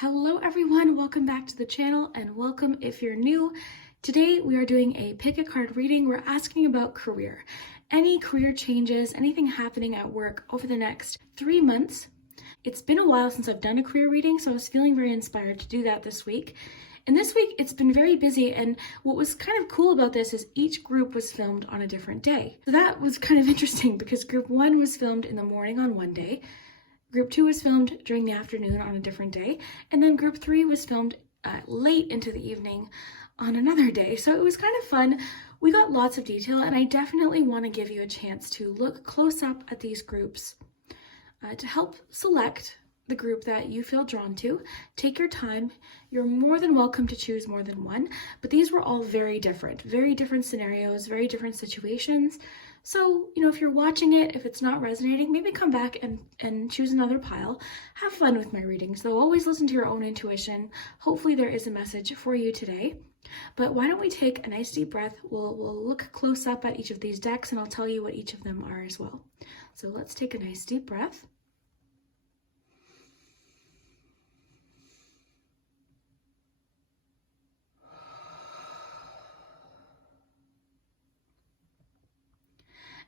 Hello everyone, welcome back to the channel and welcome if you're new. Today we are doing a pick a card reading. We're asking about career. Any career changes, anything happening at work over the next 3 months. It's been a while since I've done a career reading, so I was feeling very inspired to do that this week. And this week it's been very busy, and what was kind of cool about this is each group was filmed on a different day. So that was kind of interesting because group 1 was filmed in the morning on one day. Group 2 was filmed during the afternoon on a different day, and then Group 3 was filmed late into the evening on another day. So it was kind of fun. We got lots of detail, and I definitely want to give you a chance to look close up at these groups to help select the group that you feel drawn to. Take your time. You're more than welcome to choose more than one, but these were all very different scenarios, very different situations. So, if you're watching it, if it's not resonating, maybe come back and choose another pile. Have fun with my readings, though. Always listen to your own intuition. Hopefully there is a message for you today. But why don't we take a nice deep breath? We'll look close up at each of these decks, and I'll tell you what each of them are as well. So let's take a nice deep breath.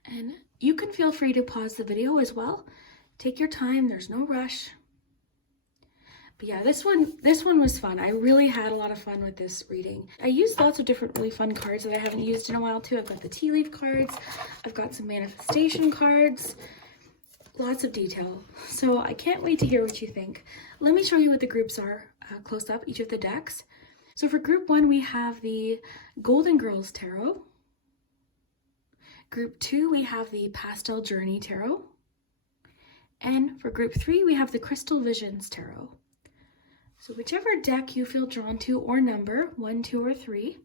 And you can feel free to pause the video as well. Take your time, there's no rush. But yeah, this one was fun. I really had a lot of fun with this reading. I used lots of different really fun cards that I haven't used in a while too. I've got the tea leaf cards, I've got some manifestation cards, lots of detail. So I can't wait to hear what you think. Let me show you what the groups are close up, each of the decks. So for group 1, we have the Golden Girls Tarot. Group 2, we have the Pastel Journey Tarot. And for group 3, we have the Crystal Visions Tarot. So whichever deck you feel drawn to or number, 1, 2, or 3,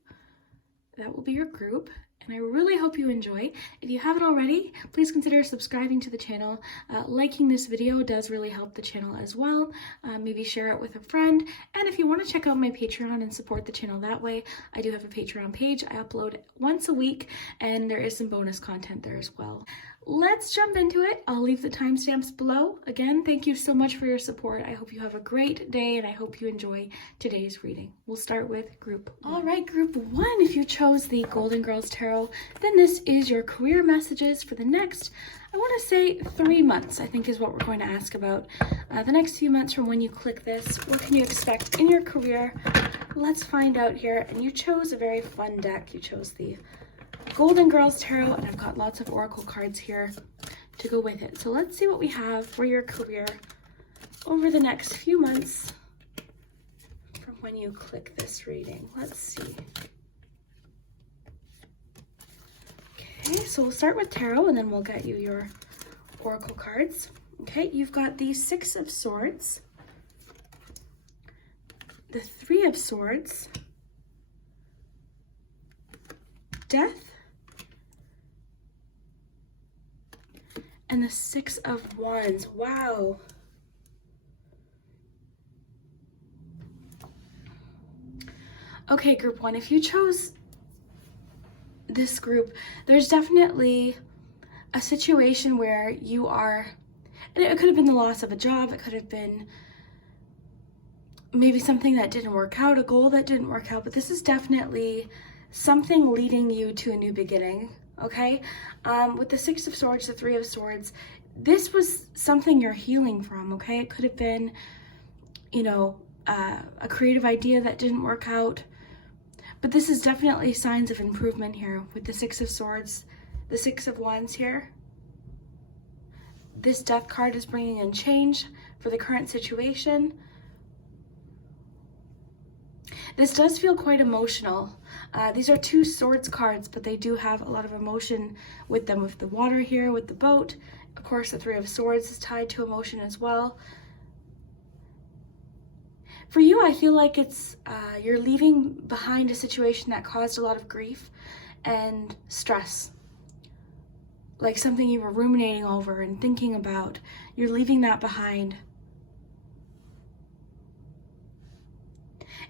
that will be your group. And I really hope you enjoy. If you haven't already, please consider subscribing to the channel. Liking this video does really help the channel as well. Maybe share it with a friend. And if you want to check out my Patreon and support the channel that way, I do have a Patreon page. I upload once a week, and there is some bonus content there as well. Let's jump into it. I'll leave the timestamps below. Again, thank you so much for your support. I hope you have a great day, and I hope you enjoy today's reading. We'll start with group 1. All right, group 1, if you chose the Golden Girls Tarot, then this is your career messages for the next, I want to say 3 months, I think is what we're going to ask about. The next few months from when you click this, what can you expect in your career? Let's find out here. And you chose a very fun deck. You chose the Golden Girls Tarot, and I've got lots of oracle cards here to go with it. So let's see what we have for your career over the next few months from when you click this reading. Let's see. Okay, so we'll start with tarot, and then we'll get you your oracle cards. Okay, you've got the 6 of Swords, the 3 of Swords, Death, and the 6 of Wands. Wow. Okay, group 1, if you chose this group, there's definitely a situation where you are, and it could have been the loss of a job, it could have been maybe something that didn't work out, a goal that didn't work out, but this is definitely something leading you to a new beginning. Okay, with the 6 of Swords, the 3 of Swords, this was something you're healing from. Okay, it could have been, a creative idea that didn't work out, but this is definitely signs of improvement here with the 6 of Swords, the 6 of Wands here. This Death card is bringing in change for the current situation. This does feel quite emotional. These are 2 swords cards, but they do have a lot of emotion with them, with the water here, with the boat. Of course, the 3 of Swords is tied to emotion as well. For you, I feel like it's you're leaving behind a situation that caused a lot of grief and stress. Like something you were ruminating over and thinking about. You're leaving that behind.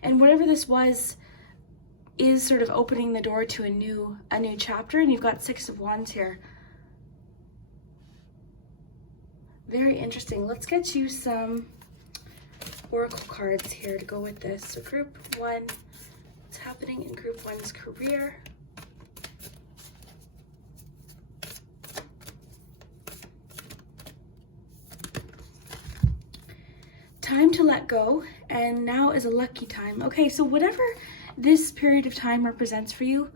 And whatever this was is sort of opening the door to a new chapter, and you've got 6 of Wands here. Very interesting. Let's get you some oracle cards here to go with this. So group 1, what's happening in group 1's career? Time to let go, and now is a lucky time. Okay, so whatever this period of time represents for you,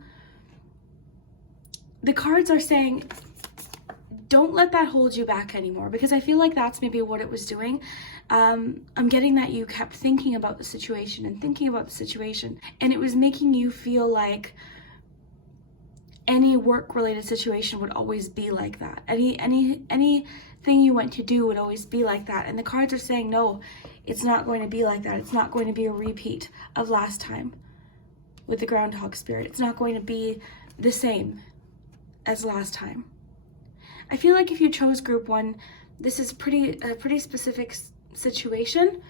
the cards are saying, don't let that hold you back anymore, because I feel like that's maybe what it was doing. I'm getting that you kept thinking about the situation and thinking about the situation, and it was making you feel like any work-related situation would always be like that. Anything you went to do would always be like that. And the cards are saying, no, it's not going to be like that. It's not going to be a repeat of last time with the groundhog spirit. It's not going to be the same as last time. I feel like if you chose group 1, this is a pretty specific situation.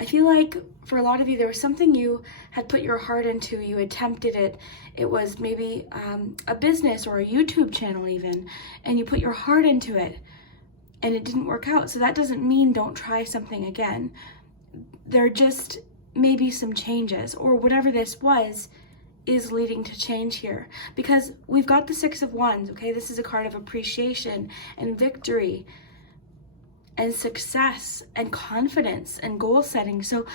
I feel like for a lot of you, there was something you had put your heart into, you attempted it. It was maybe a business or a YouTube channel even, and you put your heart into it and it didn't work out. So that doesn't mean don't try something again. There are just maybe some changes, or whatever this was is leading to change here, because we've got the 6 of Wands, okay? This is a card of appreciation and victory and success and confidence and goal setting. So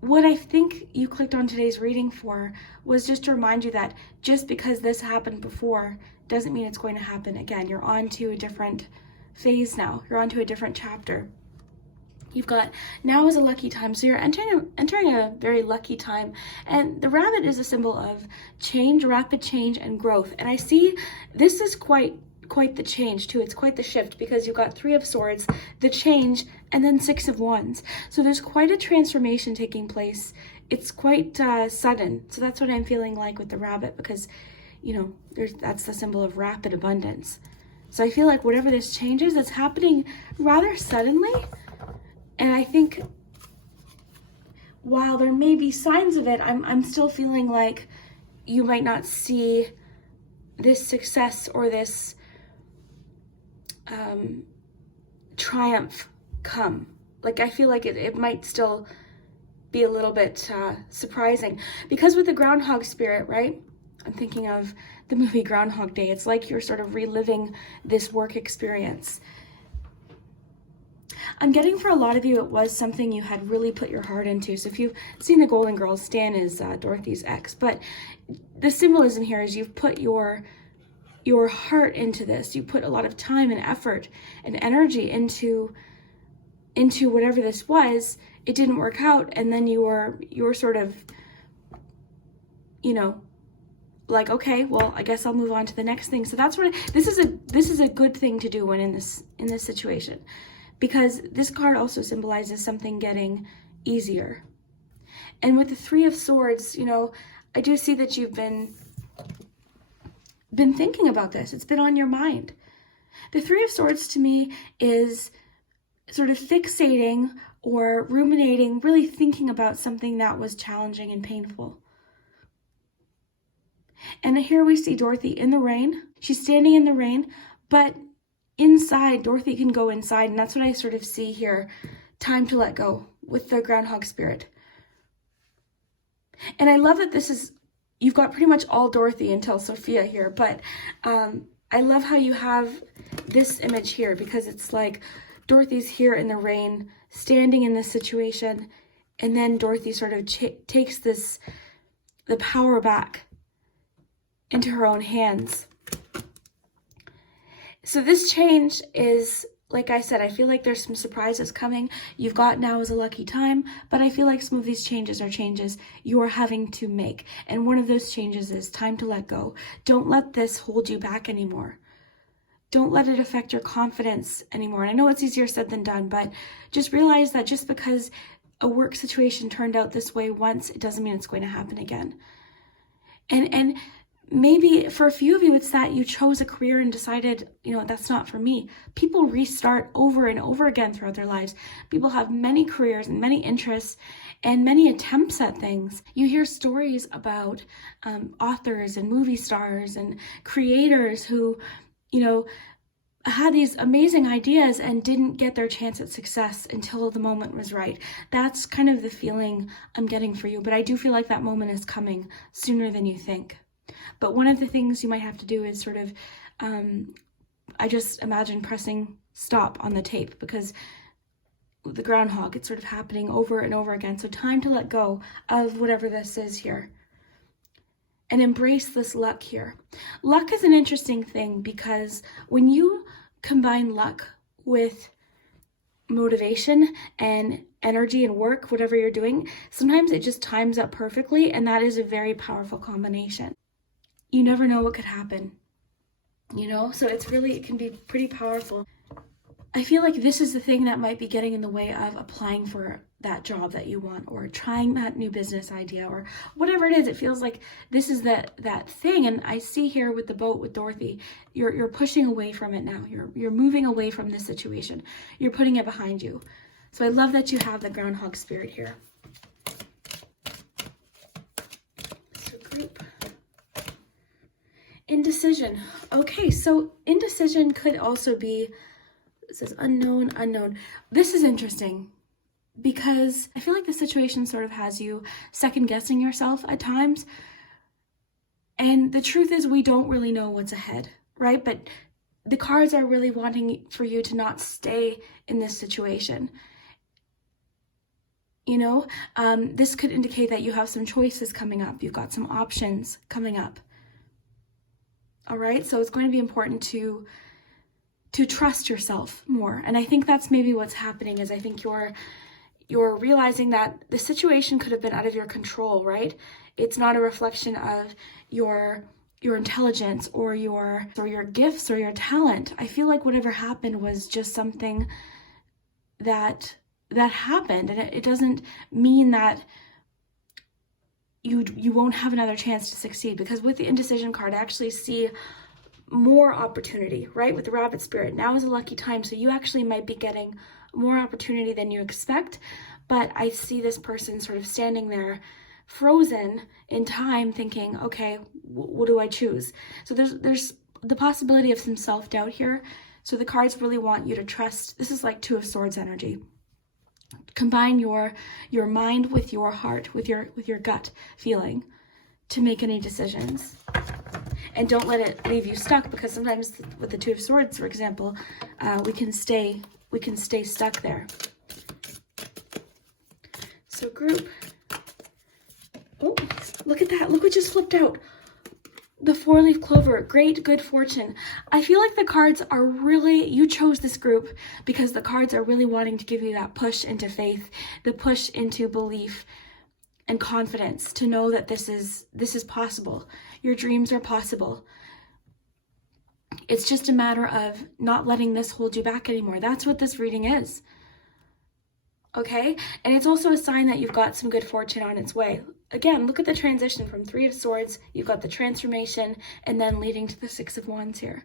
what I think you clicked on today's reading for was just to remind you that just because this happened before doesn't mean it's going to happen again. You're on to a different phase now. You're on to a different chapter. You've got now is a lucky time. So you're entering a very lucky time. And the rabbit is a symbol of change, rapid change, and growth. And I see this is quite the change too. It's quite the shift, because you've got 3 of Swords, the change, and then 6 of Wands. So there's quite a transformation taking place. It's quite sudden. So that's what I'm feeling like with the rabbit, because, you know, that's the symbol of rapid abundance. So I feel like whatever this changes, it's happening rather suddenly. And I think while there may be signs of it, I'm still feeling like you might not see this success or this triumph come. Like, I feel like it might still be a little bit surprising, because with the groundhog spirit, right? I'm thinking of the movie Groundhog Day. It's like you're sort of reliving this work experience. I'm getting for a lot of you, it was something you had really put your heart into. So if you've seen the Golden Girls, Stan is Dorothy's ex, but the symbolism here is you've put your heart into this. You put a lot of time and effort and energy into whatever this was. It didn't work out, and then you were sort of, you know, like, okay, well, I guess I'll move on to the next thing. So that's what this is a good thing to do when in this situation, because this card also symbolizes something getting easier. And with the 3 of Swords, you know, I do see that you've been thinking about this. It's been on your mind. The 3 of Swords to me is sort of fixating or ruminating, really thinking about something that was challenging and painful. And here we see Dorothy in the rain. She's standing in the rain, but inside, Dorothy can go inside, and that's what I sort of see here. Time to let go with the groundhog spirit. And I love that this is, you've got pretty much all Dorothy until Sophia here, but I love how you have this image here, because it's like Dorothy's here in the rain, standing in this situation, and then Dorothy sort of takes the power back into her own hands. So this change is, like I said, I feel like there's some surprises coming. You've got now is a lucky time, but I feel like some of these changes are changes you are having to make. And one of those changes is time to let go. Don't let this hold you back anymore. Don't let it affect your confidence anymore. And I know it's easier said than done, but just realize that just because a work situation turned out this way once, it doesn't mean it's going to happen again. And maybe for a few of you, it's that you chose a career and decided, you know, that's not for me. People restart over and over again throughout their lives. People have many careers and many interests and many attempts at things. You hear stories about authors and movie stars and creators who, you know, had these amazing ideas and didn't get their chance at success until the moment was right. That's kind of the feeling I'm getting for you, but I do feel like that moment is coming sooner than you think. But one of the things you might have to do is sort of, I just imagine pressing stop on the tape, because the groundhog, it's sort of happening over and over again. So time to let go of whatever this is here and embrace this luck here. Luck is an interesting thing, because when you combine luck with motivation and energy and work, whatever you're doing, sometimes it just times up perfectly, and that is a very powerful combination. You never know what could happen, you know? So it can be pretty powerful. I feel like this is the thing that might be getting in the way of applying for that job that you want, or trying that new business idea, or whatever it is. It feels like this is that thing. And I see here with the boat with Dorothy, you're pushing away from it now. You're moving away from this situation. You're putting it behind you. So I love that you have the groundhog spirit here. So group. Indecision. Okay, so indecision could also be, it says unknown, unknown. This is interesting, because I feel like the situation sort of has you second guessing yourself at times. And the truth is, we don't really know what's ahead, right? But the cards are really wanting for you to not stay in this situation. You know, this could indicate that you have some choices coming up. You've got some options coming up. All right, so it's going to be important to trust yourself more. And I think that's maybe what's happening, is I think you're realizing that the situation could have been out of your control, right? It's not a reflection of your intelligence or your gifts or your talent. I feel like whatever happened was just something that happened, and it doesn't mean that you won't have another chance to succeed, because with the indecision card, I actually see more opportunity, right? With the rabbit spirit, now is a lucky time, so you actually might be getting more opportunity than you expect. But I see this person sort of standing there frozen in time, thinking, okay, what do I choose? So there's the possibility of some self-doubt here. So the cards really want you to trust. This is like Two of Swords energy. Combine your mind with your heart, with your gut feeling to make any decisions. And don't let it leave you stuck, because sometimes with the Two of Swords, for example, we can stay stuck there. So group. Oh, look at that. Look what just flipped out. The 4-leaf clover. Great good fortune. I feel like the cards are really, you chose this group because the cards are really wanting to give you that push into faith, the push into belief and confidence, to know that this is possible. Your dreams are possible. It's just a matter of not letting this hold you back anymore. That's what this reading is. Okay? And it's also a sign that you've got some good fortune on its way. Again, look at the transition from 3 of Swords. You've got the transformation, and then leading to the 6 of Wands here.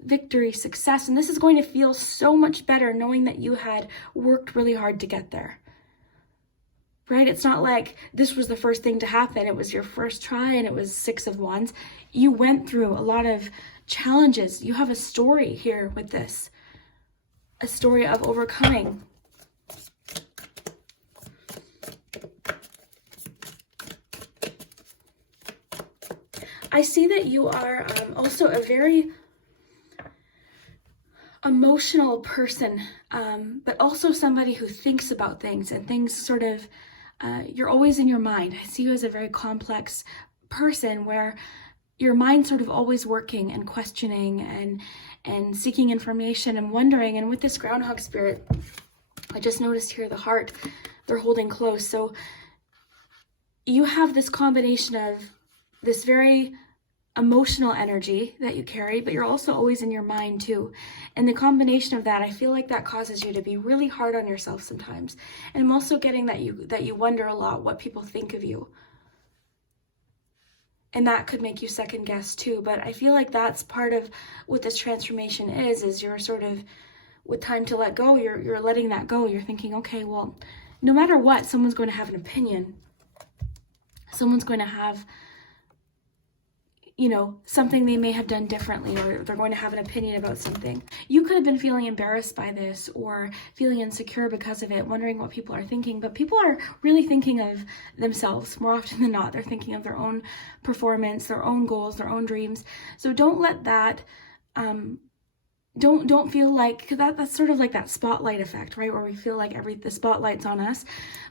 Victory, success, and this is going to feel so much better knowing that you had worked really hard to get there. Right? It's not like this was the first thing to happen. It was your first try, and it was 6 of Wands. You went through a lot of challenges. You have a story here with this. A story of overcoming. I see that you are also a very emotional person, but also somebody who thinks about things, and things sort of, you're always in your mind. I see you as a very complex person where your mind's sort of always working and questioning and seeking information and wondering. And with this groundhog spirit, I just noticed here the heart, they're holding close. So you have this combination of this very emotional energy that you carry, but you're also always in your mind too. And the combination of that, I feel like that causes you to be really hard on yourself sometimes. And I'm also getting that you wonder a lot what people think of you. And that could make you second guess too. But I feel like that's part of what this transformation is you're sort of, with time to let go, you're letting that go. You're thinking, okay, well, no matter what, someone's going to have an opinion. Someone's going to have you know, something they may have done differently, or they're going to have an opinion about something. You could have been feeling embarrassed by this or feeling insecure because of it, wondering what people are thinking, but people are really thinking of themselves more often than not. They're thinking of their own performance, their own goals, their own dreams. So don't let that, don't feel like, because that's sort of like that spotlight effect, right? Where we feel like the spotlight's on us,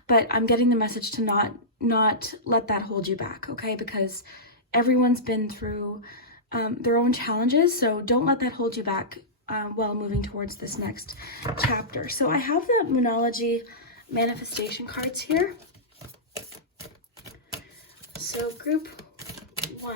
but I'm getting the message to not let that hold you back, okay? Because everyone's been through their own challenges, so don't let that hold you back while moving towards this next chapter. So I have the Moonology manifestation cards here. So group 1.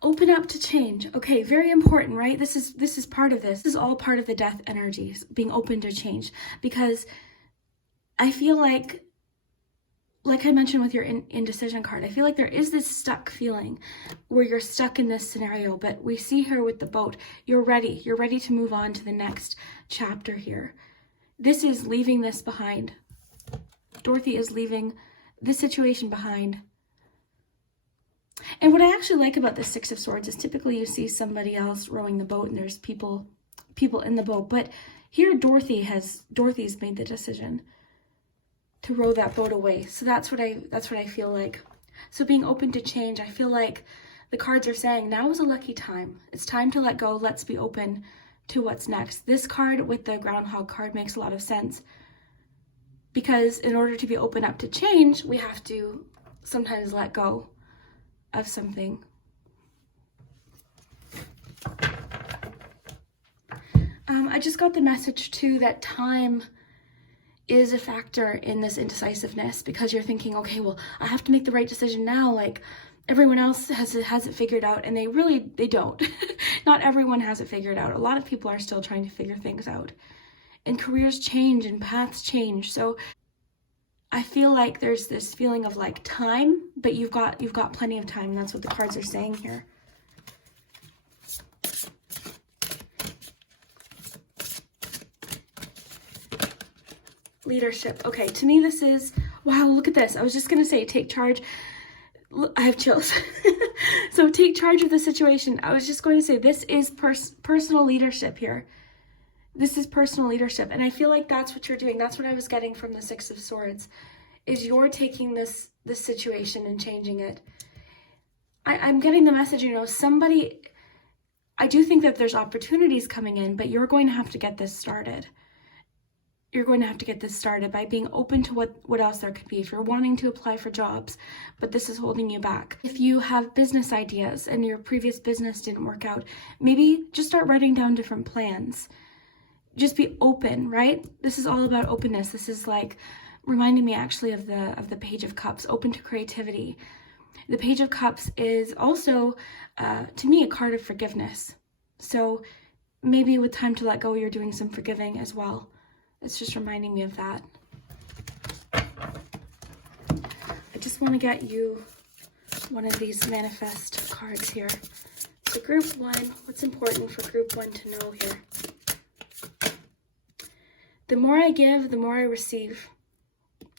Open up to change. Okay, very important, right? This is part of this. This is all part of the death energies, being open to change, because I feel like I mentioned with your indecision card, I feel like there is this stuck feeling where you're stuck in this scenario, but we see here with the boat, you're ready to move on to the next chapter here. This is leaving this behind. Dorothy is leaving this situation behind. And what I actually like about the Six of Swords is typically you see somebody else rowing the boat and there's people in the boat, but here Dorothy's made the decision to row that boat away. So that's what I feel like. So being open to change, I feel like the cards are saying now is a lucky time. It's time to let go. Let's be open to what's next. This card with the groundhog card makes a lot of sense, because in order to be open up to change, we have to sometimes let go of something. I just got the message too that time is a factor in this indecisiveness, because you're thinking, okay, well, I have to make the right decision now. Like everyone else has it figured out, and they don't. Not everyone has it figured out. A lot of people are still trying to figure things out, and careers change and paths change. So I feel like there's this feeling of like time, but you've got plenty of time, and that's what the cards are saying here. Leadership. Okay, to me this is, wow, look at this. I was just going to say take charge. I have chills. So take charge of the situation. I was just going to say this is personal leadership here. This is personal leadership. And I feel like that's what you're doing. That's what I was getting from the Six of Swords, is you're taking this situation and changing it. I'm getting the message, you know, somebody, I do think that there's opportunities coming in, but you're going to have to get this started. You're going to have to get this started by being open to what else there could be. If you're wanting to apply for jobs, but this is holding you back. If you have business ideas and your previous business didn't work out, maybe just start writing down different plans. Just be open, right? This is all about openness. This is like reminding me actually of the Page of Cups, open to creativity. The Page of Cups is also, to me, a card of forgiveness. So maybe with time to let go, you're doing some forgiving as well. It's just reminding me of that. I just want to get you one of these manifest cards here. So group 1, what's important for group 1 to know here? The more I give, the more I receive.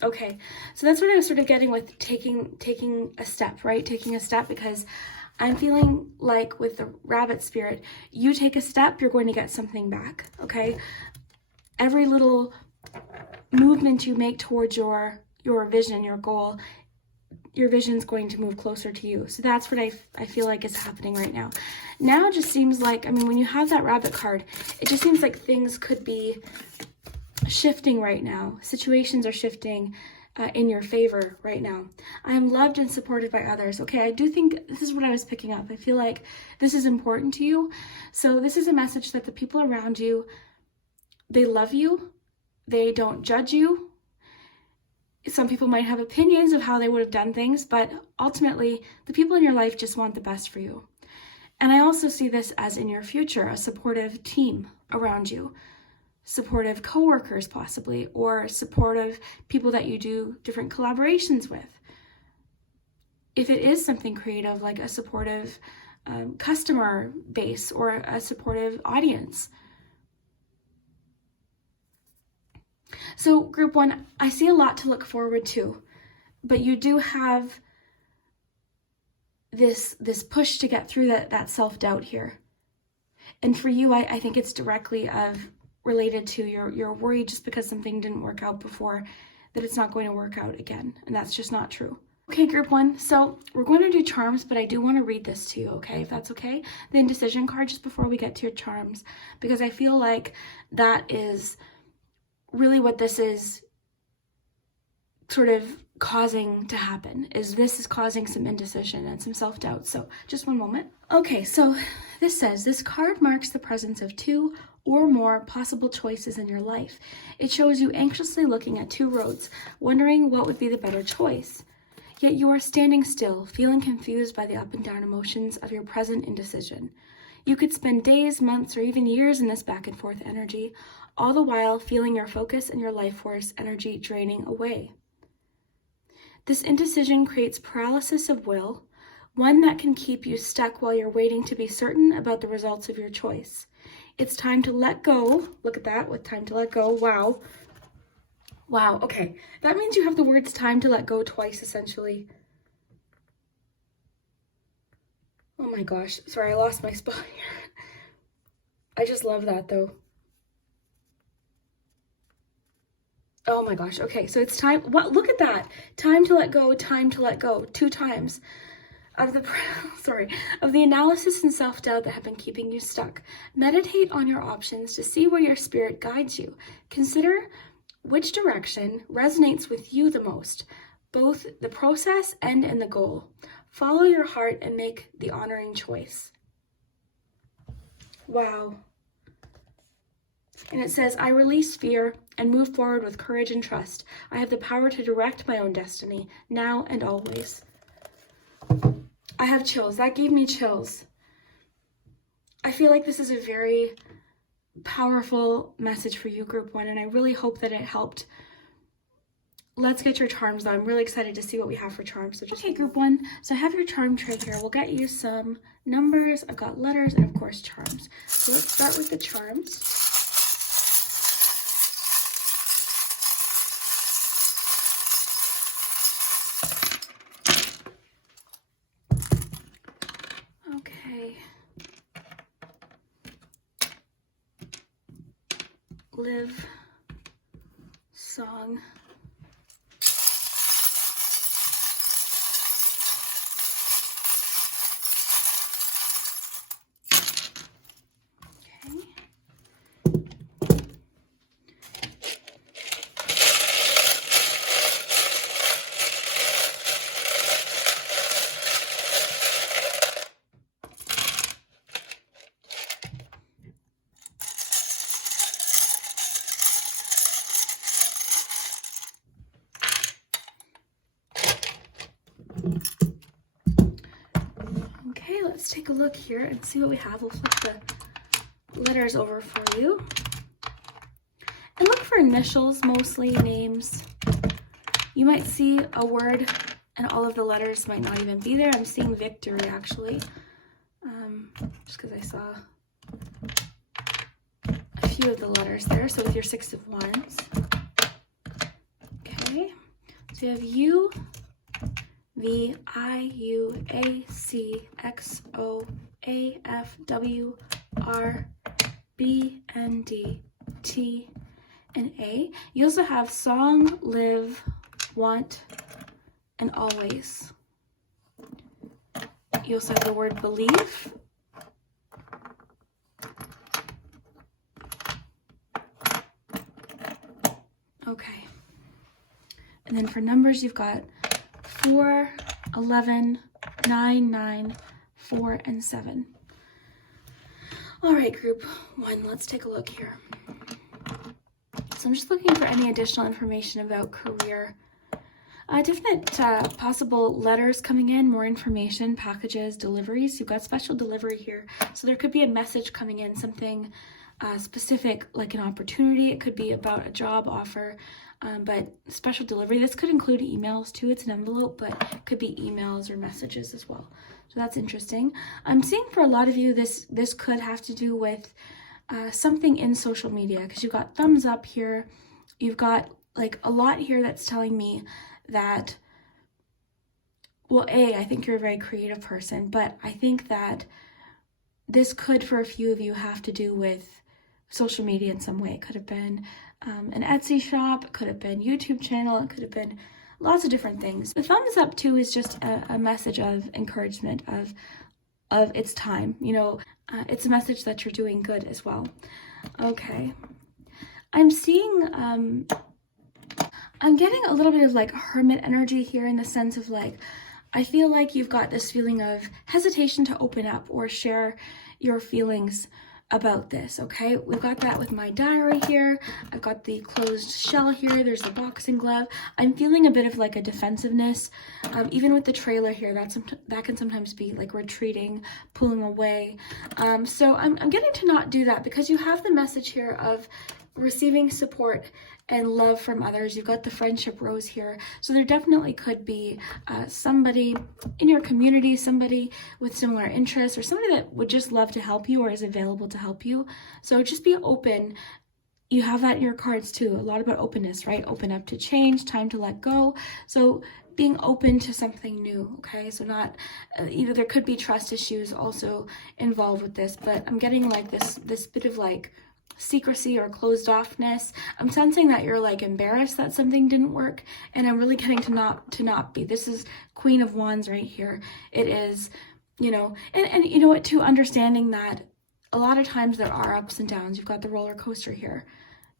Okay, so that's what I was sort of getting with taking a step, right? Taking a step, because I'm feeling like with the rabbit spirit, you take a step, you're going to get something back, okay? Every little movement you make towards your vision, your goal, your vision's going to move closer to you. So that's what I feel like is happening right now. Now it just seems like, I mean, when you have that rabbit card, it just seems like things could be shifting right now. Situations are shifting in your favor right now. I am loved and supported by others. Okay, I do think this is what I was picking up. I feel like this is important to you. So this is a message that the people around you, they love you. They don't judge you. Some people might have opinions of how they would have done things, but ultimately, the people in your life just want the best for you. And I also see this as in your future, a supportive team around you, supportive coworkers possibly, or supportive people that you do different collaborations with. If it is something creative, like a supportive customer base or a supportive audience. So group 1, I see a lot to look forward to. but you do have this push to get through that self-doubt here. And for you, I think it's directly related to your worry just because something didn't work out before, that it's not going to work out again. And that's just not true. Okay, group one. So we're going to do charms, but I do want to read this to you, okay? If that's okay. The indecision card just before we get to your charms, because I feel like that is really what this is sort of causing to happen, is this is causing some indecision and some self-doubt. So just one moment. Okay, so this says, this card marks the presence of two or more possible choices in your life. It shows you anxiously looking at two roads, wondering what would be the better choice. Yet you are standing still, feeling confused by the up and down emotions of your present indecision. You could spend days, months, or even years in this back and forth energy, all the while feeling your focus and your life force energy draining away. This indecision creates paralysis of will, one that can keep you stuck while you're waiting to be certain about the results of your choice. It's time to let go. Look at that, with time to let go. Wow. Wow, okay. That means you have the words time to let go twice, essentially. Oh my gosh. Sorry, I lost my spot here. I just love that, though. Oh my gosh. Okay, so it's time. What? Look at that. Time to let go, time to let go. 2 times of the of the analysis and self-doubt that have been keeping you stuck. Meditate on your options to see where your spirit guides you. Consider which direction resonates with you the most, both the process and in the goal. Follow your heart and make the honoring choice. Wow. And it says, I release fear and move forward with courage and trust. I have the power to direct my own destiny, now and always. I have chills. That gave me chills. I feel like this is a very powerful message for you, group one, and I really hope that it helped. Let's get your charms though. I'm really excited to see what we have for charms. So okay, group one. So I have your charm tray here. We'll get you some numbers. I've got letters and of course charms. So let's start with the charms. Okay. Live, song. Okay, let's take a look here and see what we have. We'll flip the letters over for you. And look for initials, mostly names. You might see a word and all of the letters might not even be there. I'm seeing victory actually, just because I saw a few of the letters there. So with your 6 of Wands. Okay, so you have U, V, I, U, A, C, X, O, A, F, W, R, B, N, D, T, and A. You also have song, live, want, and always. You also have the word believe. Okay. And then for numbers, you've got 4, 11, 9, 9, 4, and 7. All right, group one, let's take a look here. So I'm just looking for any additional information about career. Different possible letters coming in, more information, packages, deliveries. You've got special delivery here. So there could be a message coming in, something specific like an opportunity. It could be about a job offer, but special delivery. This could include emails too. It's an envelope, but it could be emails or messages as well. So that's interesting. I'm seeing for a lot of you, this could have to do with something in social media, because you've got thumbs up here. You've got like a lot here that's telling me that well, I think you're a very creative person, but I think that this could, for a few of you, have to do with social media in some way. It could have been an Etsy shop, it could have been YouTube channel, it could have been lots of different things. The thumbs up too is just a message of encouragement, of it's time, you know, it's a message that you're doing good as well. Okay, I'm seeing, I'm getting a little bit of like hermit energy here, in the sense of like, I feel like you've got this feeling of hesitation to open up or share your feelings about this, okay? We've got that with my diary here. I've got the closed shell here. There's the boxing glove. I'm feeling a bit of like a defensiveness. Even with the trailer here, that can sometimes be like retreating, pulling away. So I'm getting to not do that, because you have the message here of receiving support and love from others. You've got the friendship rose here. So there definitely could be somebody in your community, somebody with similar interests, or somebody that would just love to help you or is available to help you. So just be open. You have that in your cards too. A lot about openness, right? Open up to change, time to let go. So being open to something new, okay? So not, there could be trust issues also involved with this, but I'm getting like this bit of like secrecy or closed offness. I'm sensing that you're like embarrassed that something didn't work, and I'm really getting to not be. This is Queen of Wands right here. It is, you know, and you know what too, understanding that a lot of times there are ups and downs. You've got the roller coaster here.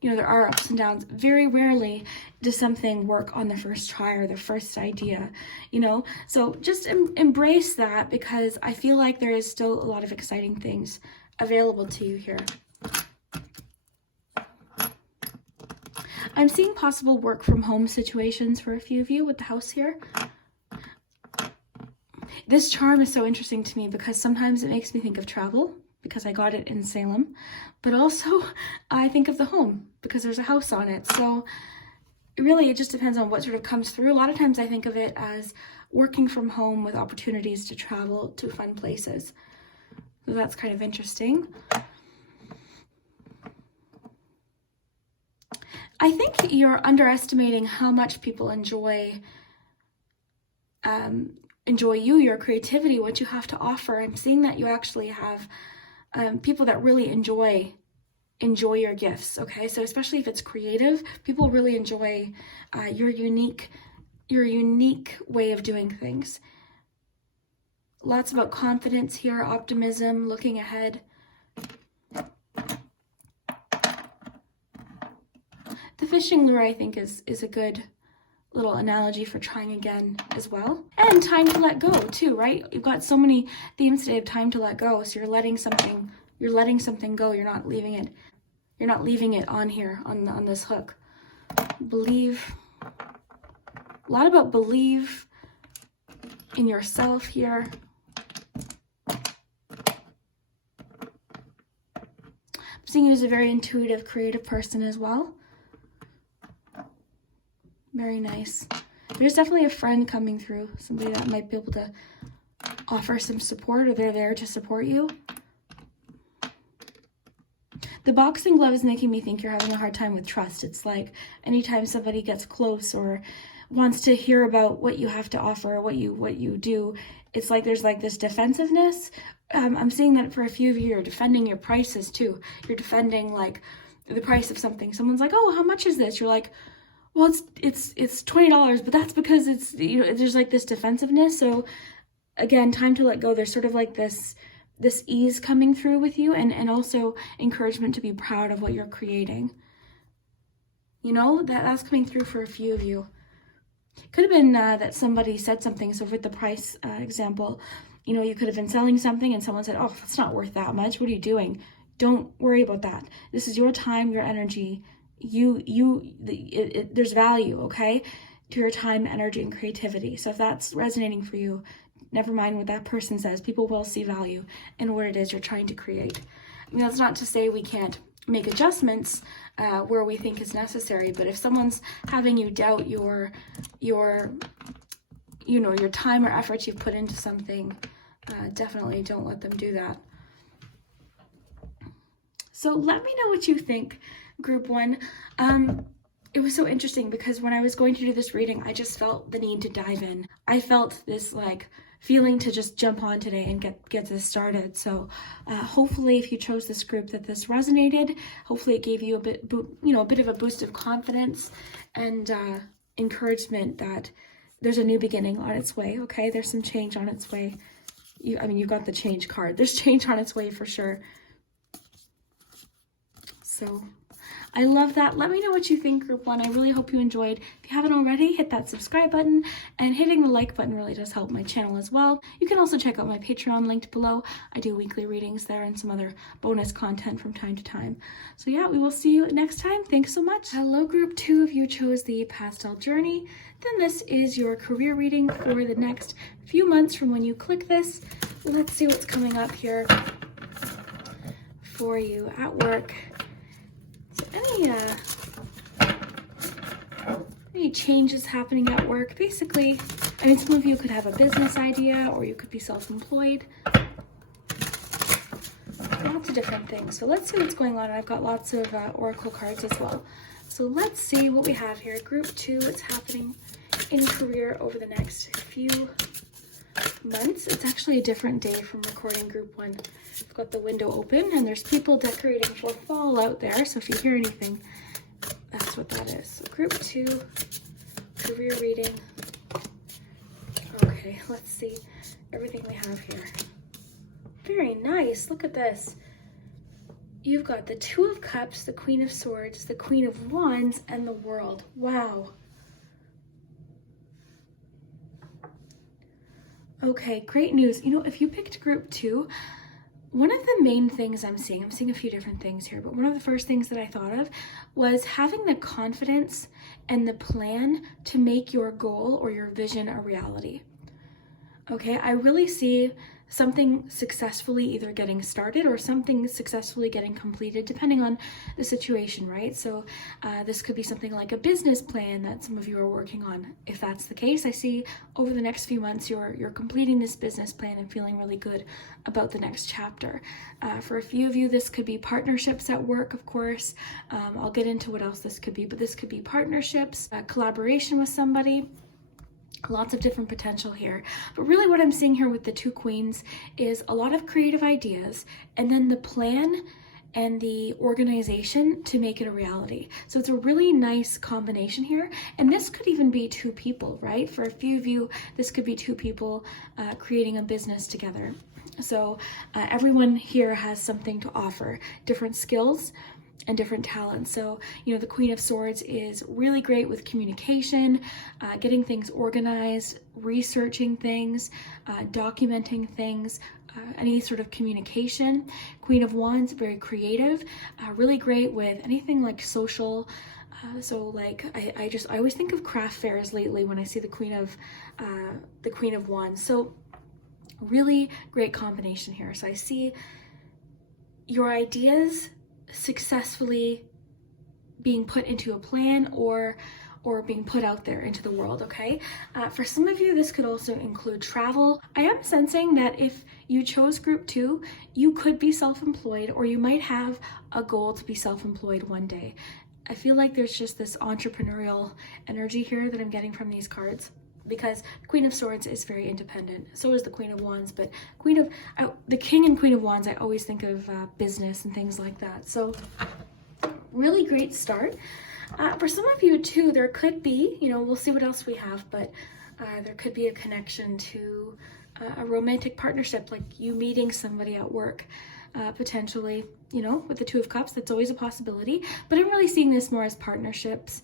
You know, there are ups and downs. Very rarely does something work on the first try or the first idea, you know? So just embrace that, because I feel like there is still a lot of exciting things available to you here. I'm seeing possible work from home situations for a few of you with the house here. This charm is so interesting to me, because sometimes it makes me think of travel, because I got it in Salem, but also I think of the home because there's a house on it. So really, it just depends on what sort of comes through. A lot of times I think of it as working from home with opportunities to travel to fun places. So that's kind of interesting. I think you're underestimating how much people enjoy you, your creativity, what you have to offer. I'm seeing that you actually have people that really enjoy your gifts, okay? So especially if it's creative, people really enjoy your unique way of doing things. Lots about confidence here, optimism, looking ahead. The fishing lure, I think, is a good little analogy for trying again as well. And time to let go too, right? You've got so many themes today of time to let go. So you're letting something go. You're not leaving it on here, on this hook. Believe. A lot about believe in yourself here. I'm seeing you as a very intuitive, creative person as well. Very nice. There's definitely a friend coming through, somebody that might be able to offer some support, or they're there to support you. The boxing glove is making me think you're having a hard time with trust. It's like anytime somebody gets close or wants to hear about what you have to offer, what you do, it's like there's like this defensive-ness. I'm seeing that for a few of you, you're defending your prices too. You're defending like the price of something. Someone's like, oh, how much is this? You're like, well, it's $20, but that's because it's, you know, there's like this defensiveness. So again, time to let go. There's sort of like this ease coming through with you, and also encouragement to be proud of what you're creating. You know, that's coming through for a few of you. Could have been that somebody said something. So with the price example, you know, you could have been selling something and someone said, oh, it's not worth that much. What are you doing? Don't worry about that. This is your time, your energy. There's value, okay, to your time, energy, and creativity. So if that's resonating for you, never mind what that person says. People will see value in what it is you're trying to create. I mean, that's not to say we can't make adjustments where we think is necessary, but if someone's having you doubt your time or effort you've put into something, definitely don't let them do that. So let me know what you think, Group 1. it was so interesting because when I was going to do this reading, I just felt the need to dive in. I felt this like feeling to just jump on today and get this started. So hopefully if you chose this group that this resonated, hopefully it gave you a bit, a bit of a boost of confidence and encouragement that there's a new beginning on its way. Okay, there's some change on its way. You've got the change card. There's change on its way for sure. So I love that. Let me know what you think, group one. I really hope you enjoyed. If you haven't already, hit that subscribe button, and hitting the like button really does help my channel as well. You can also check out my Patreon linked below. I do weekly readings there and some other bonus content from time to time. So yeah, we will see you next time. Thanks so much. Hello, group two. If you chose the Pastel Journey, then this is your career reading for the next few months from when you click this. Let's see what's coming up here for you at work. Any changes happening at work? Basically, some of you could have a business idea, or you could be self-employed. Lots of different things. So let's see what's going on. I've got lots of oracle cards as well. So let's see what we have here. Group two, what's happening in career over the next few months. It's actually a different day from recording group one. I've got the window open and there's people decorating for fall out there. So if you hear anything, that's what that is. So group two, career reading. Okay, let's see everything we have here. Very nice. Look at this. You've got the Two of Cups, the Queen of Swords, the Queen of Wands, and the World. Wow. Okay, great news. If you picked group two, one of the main things I'm seeing a few different things here, but one of the first things that I thought of was having the confidence and the plan to make your goal or your vision a reality. Okay, I really see something successfully either getting started or something successfully getting completed, depending on the situation, right? So this could be something like a business plan that some of you are working on. If that's the case, I see over the next few months you're completing this business plan and feeling really good about the next chapter. For a few of you, this could be partnerships at work, of course. I'll get into what else this could be, but this could be partnerships, collaboration with somebody. Lots of different potential here. But really what I'm seeing here with the two queens is a lot of creative ideas and then the plan and the organization to make it a reality. So it's a really nice combination here. And this could even be two people, right? For a few of you, this could be two people creating a business together. So everyone here has something to offer, different skills and different talents. So, the Queen of Swords is really great with communication, getting things organized, researching things, documenting ththings, any sort of communication. Queen of Wands, very creative, really great with anything like social. I always think of craft fairs lately when I see the Queen of Wands. So really great combination here. So I see your ideas successfully being put into a plan or being put out there into the world, okay? For some of you, this could also include travel. I am sensing that if you chose group two, you could be self-employed or you might have a goal to be self-employed one day. I feel like there's just this entrepreneurial energy here that I'm getting from these cards, because Queen of Swords is very independent. So is the Queen of Wands, but the King and Queen of Wands, I always think of business and things like that. So really great start. For some of you too, there could be, we'll see what else we have, but there could be a connection to a romantic partnership, like you meeting somebody at work, potentially, with the Two of Cups. That's always a possibility, but I'm really seeing this more as partnerships,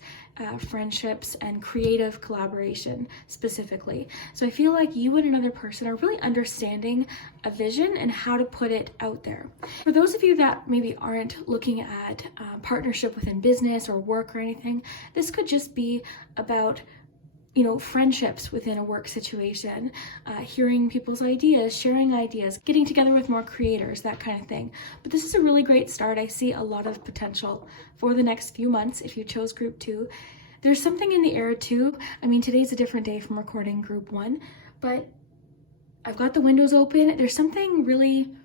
friendships, and creative collaboration specifically. So I feel like you and another person are really understanding a vision and how to put it out there. For those of you that maybe aren't looking at partnership within business or work or anything, this could just be about friendships within a work situation, hearing people's ideas, sharing ideas, getting together with more creators, that kind of thing. But this is a really great start. I see a lot of potential for the next few months if you chose group two. There's something in the air too. Today's a different day from recording group one, but I've got the windows open. There's something really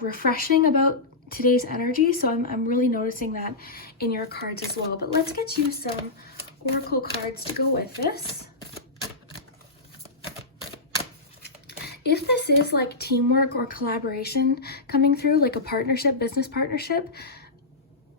refreshing about today's energy. So I'm really noticing that in your cards as well. But let's get you some oracle cards to go with this. If this is like teamwork or collaboration coming through, like a partnership, business partnership,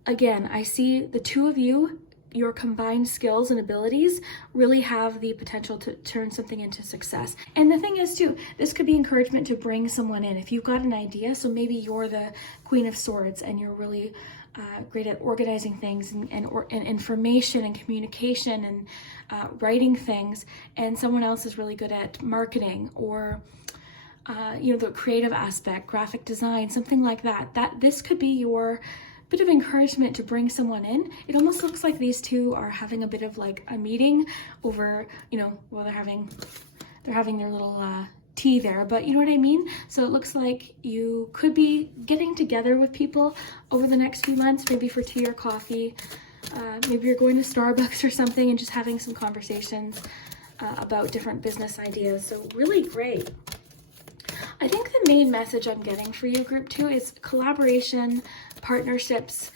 again, I see the two of you, your combined skills and abilities really have the potential to turn something into success. And the thing is too, this could be encouragement to bring someone in. If you've got an idea, so maybe you're the Queen of Swords and you're really great at organizing things and information and communication and writing things, and someone else is really good at marketing or the creative aspect, graphic design, something like that. This could be your bit of encouragement to bring someone in. It almost looks like these two are having a bit of like a meeting over, while they're having their little tea there, but you know what I mean? So it looks like you could be getting together with people over the next few months, maybe for tea or coffee. Maybe you're going to Starbucks or something and just having some conversations about different business ideas. So really great. I think the main message I'm getting for you, group 2, is collaboration, partnerships,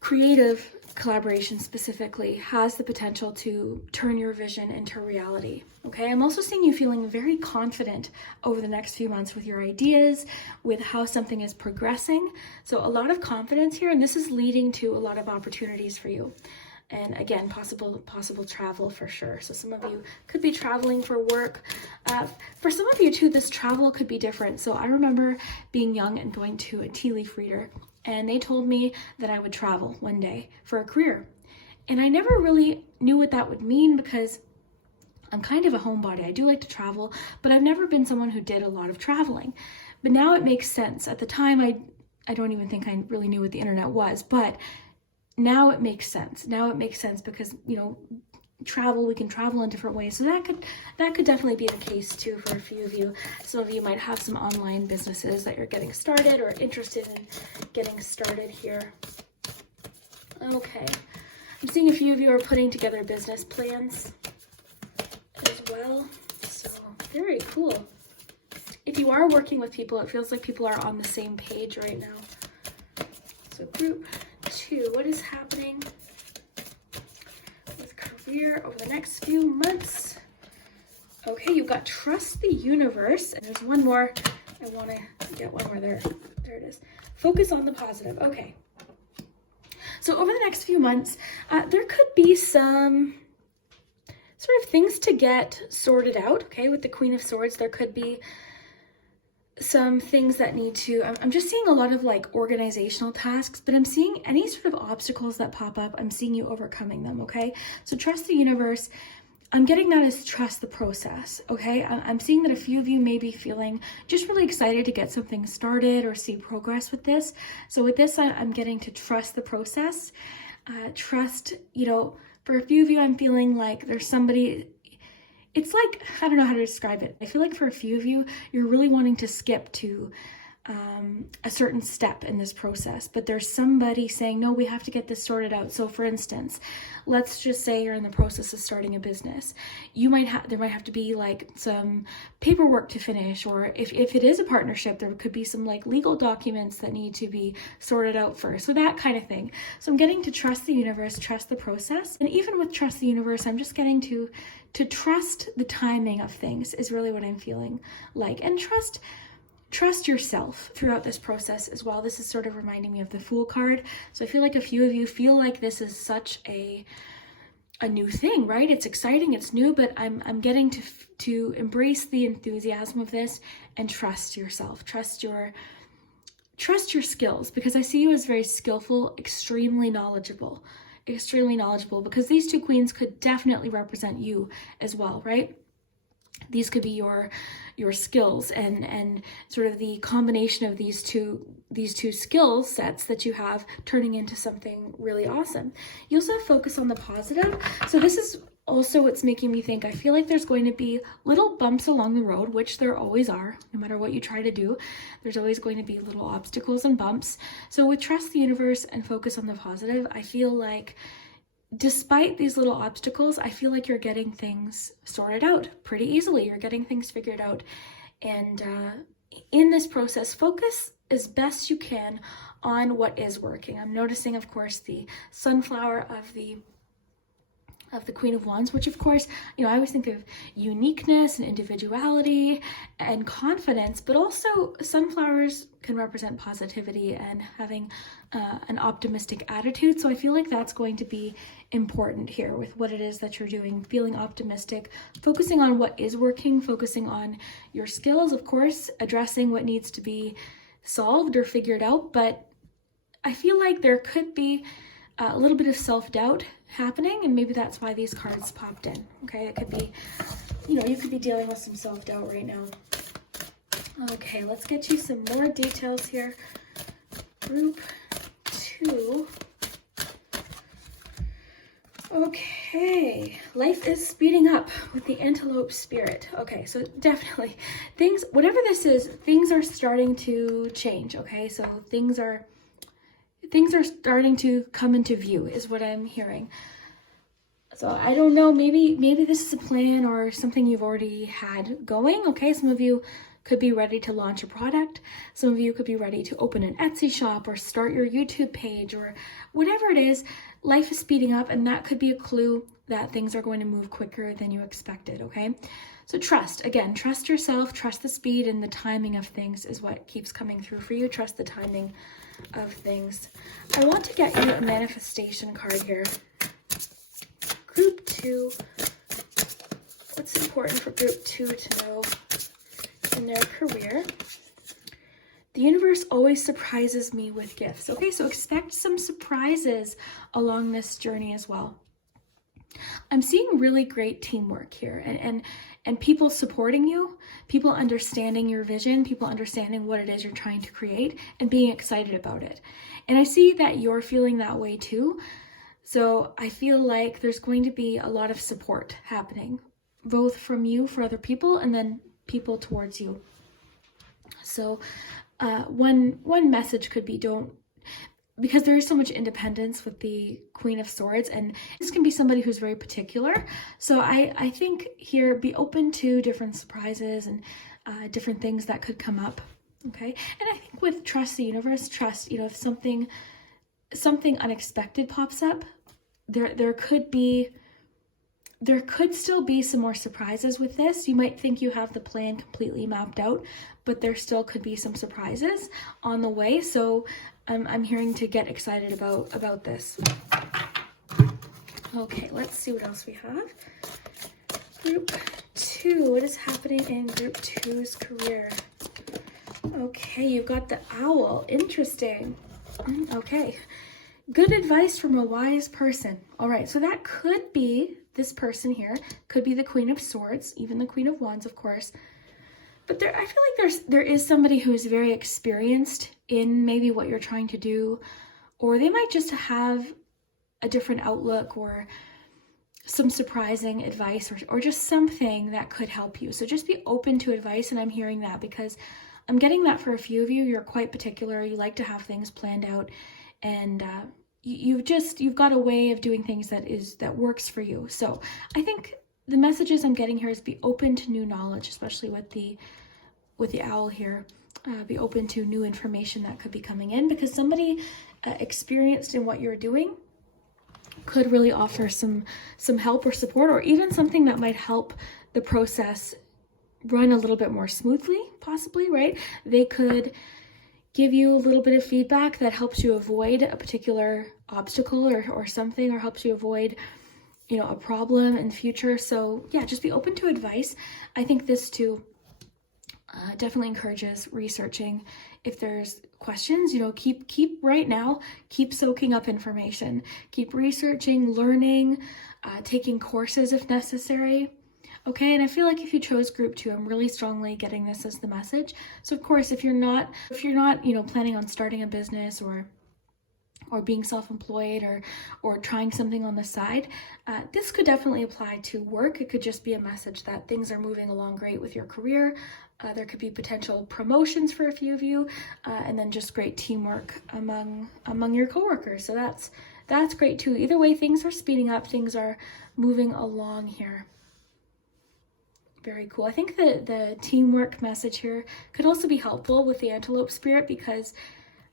creative collaboration specifically has the potential to turn your vision into reality. Okay, I'm also seeing you feeling very confident over the next few months with your ideas, with how something is progressing. So a lot of confidence here, and this is leading to a lot of opportunities for you. And again, possible travel for sure. So some of you could be traveling for work. For some of you too, this travel could be different. So I remember being young and going to a tea leaf reader, and they told me that I would travel one day for a career. And I never really knew what that would mean because I'm kind of a homebody. I do like to travel, but I've never been someone who did a lot of traveling. But now it makes sense. At the time, I don't even think I really knew what the internet was, but now it makes sense. Now it makes sense because, travel, we can travel in different ways. So that could definitely be the case too for a few of you. Some of you might have some online businesses that you're getting started or interested in getting started here. Okay. I'm seeing a few of you are putting together business plans as well. So very cool. If you are working with people, it feels like people are on the same page right now. So group 2, what is happening with career over the next few months? Okay, you've got trust the universe, and there's one more. I want to get one more there. There it is. Focus on the positive. Okay. So over the next few months, there could be some sort of things to get sorted out. Okay, with the Queen of Swords, there could be some things that need to, I'm just seeing a lot of like organizational tasks, but I'm seeing any sort of obstacles that pop up, I'm seeing you overcoming them, okay? So trust the universe. I'm getting that as trust the process, okay? I'm seeing that a few of you may be feeling just really excited to get something started or see progress with this. So with this, I'm getting to trust the process. Trust, for a few of you, I'm feeling like there's somebody. It's like, I don't know how to describe it. I feel like for a few of you, you're really wanting to skip to a certain step in this process, but there's somebody saying, no, we have to get this sorted out. So for instance, let's just say you're in the process of starting a business. There might have to be like some paperwork to finish, or if it is a partnership, there could be some like legal documents that need to be sorted out first. So that kind of thing. So I'm getting to trust the universe, trust the process. And even with trust the universe, I'm just getting to trust the timing of things is really what I'm feeling like. And trust yourself throughout this process as well. This is sort of reminding me of the Fool card. So I feel like a few of you feel like this is such a new thing, right? It's exciting, it's new, but I'm getting to embrace the enthusiasm of this and trust yourself. Trust your skills, because I see you as very skillful, extremely knowledgeable, because these two queens could definitely represent you as well, right? These could be your skills and sort of the combination of these two skill sets that you have turning into something really awesome. You also have focus on the positive. So this is also what's making me think, I feel like there's going to be little bumps along the road, which there always are, no matter what you try to do. There's always going to be little obstacles and bumps. So with trust the universe and focus on the positive, I feel like despite these little obstacles, I feel like you're getting things sorted out pretty easily. You're getting things figured out. And in this process, focus as best you can on what is working. I'm noticing, of course, the sunflower of the Queen of Wands, which of course, I always think of uniqueness and individuality and confidence, but also sunflowers can represent positivity and having an optimistic attitude. So I feel like that's going to be important here with what it is that you're doing, feeling optimistic, focusing on what is working, focusing on your skills, of course, addressing what needs to be solved or figured out. But I feel like there could be a little bit of self-doubt happening, and maybe that's why these cards popped in. Okay, it could be, you could be dealing with some self-doubt right now. Okay, let's get you some more details here. Group 2. Okay, life is speeding up with the antelope spirit. Okay, so definitely whatever this is, things are starting to change. Okay, so things are starting to come into view is what I'm hearing. So I don't know, maybe this is a plan or something you've already had going. Okay, some of you could be ready to launch a product. Some of you could be ready to open an Etsy shop or start your YouTube page or whatever it is. Life is speeding up, and that could be a clue that things are going to move quicker than you expected. Okay, so trust yourself, trust the speed and the timing of things is what keeps coming through for you. Trust the timing of things. I want to get you a manifestation card here. Group 2. What's important for group 2 to know in their career? The universe always surprises me with gifts. Okay, so expect some surprises along this journey as well. I'm seeing really great teamwork here and people supporting you, people understanding your vision, people understanding what it is you're trying to create and being excited about it. And I see that you're feeling that way too. So I feel like there's going to be a lot of support happening, both from you for other people and then people towards you. So one message could be because there is so much independence with the Queen of Swords, and this can be somebody who's very particular. So I think here, be open to different surprises and different things that could come up. Okay, and I think with trust the universe, if something unexpected pops up, there could still be some more surprises with this. You might think you have the plan completely mapped out, but there still could be some surprises on the way. So I'm hearing to get excited about this. Okay, let's see what else we have. Group 2, what is happening in group 2's career? Okay, you've got the owl. Interesting. Okay. Good advice from a wise person. All right, so that could be this person here. Could be the Queen of Swords, even the Queen of Wands, of course. But I feel like there is somebody who is very experienced in maybe what you're trying to do, or they might just have a different outlook or some surprising advice or just something that could help you. So just be open to advice, and I'm hearing that because I'm getting that for a few of you. You're quite particular. You like to have things planned out, and you've got a way of doing things that works for you. So I think the messages I'm getting here is be open to new knowledge, especially with the owl here. Be open to new information that could be coming in, because somebody experienced in what you're doing could really offer some help or support, or even something that might help the process run a little bit more smoothly, possibly, right? They could give you a little bit of feedback that helps you avoid a particular obstacle or something, or helps you avoid a problem in the future. So yeah, just be open to advice. I think this too definitely encourages researching. If there's questions, keep right now, keep soaking up information, keep researching, learning, taking courses if necessary. Okay, and I feel like if you chose group 2, I'm really strongly getting this as the message. So of course, if you're not, planning on starting a business or being self-employed or trying something on the side, this could definitely apply to work. It could just be a message that things are moving along great with your career. There could be potential promotions for a few of you, and then just great teamwork among your coworkers. So that's great too. Either way, things are speeding up. Things are moving along here. Very cool. I think the teamwork message here could also be helpful with the antelope spirit, because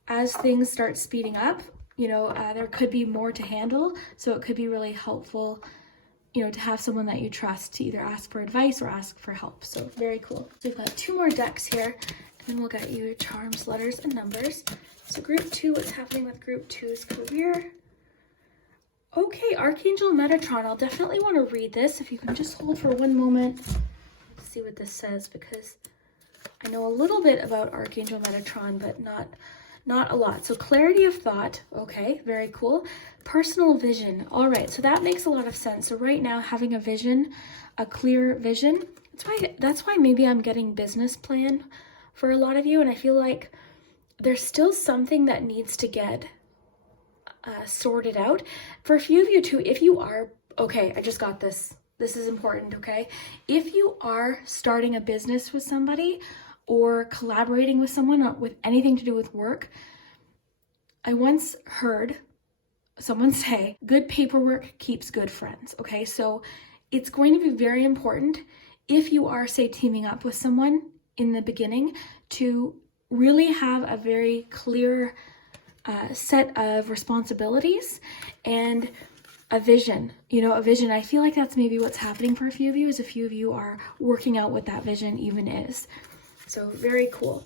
as things start speeding up, you know, there could be more to handle. So it could be really helpful, you know, to have someone that you trust to either ask for advice or ask for help. So very cool. So we've got 2 more decks here, and then we'll get you charms, letters, and numbers. So group 2, what's happening with group 2's career? Okay, Archangel Metatron. I'll definitely want to read this. If you can just hold for one moment. Let's see what this says, because I know a little bit about Archangel Metatron, but not a lot. So clarity of thought. Okay, very cool. Personal vision. All right, so that makes a lot of sense. So right now, having a vision, a clear vision, that's why maybe I'm getting business plan for a lot of you. And I feel like there's still something that needs to get sorted out. For a few of you too, if you are, okay, I just got this. This is important, okay? If you are starting a business with somebody or collaborating with someone with anything to do with work, I once heard someone say, good paperwork keeps good friends, okay? So it's going to be very important if you are, say, teaming up with someone in the beginning to really have a very clear set of responsibilities and a vision, you know, a vision. I feel like that's maybe what's happening for a few of you, is a few of you are working out what that vision even is. So very cool.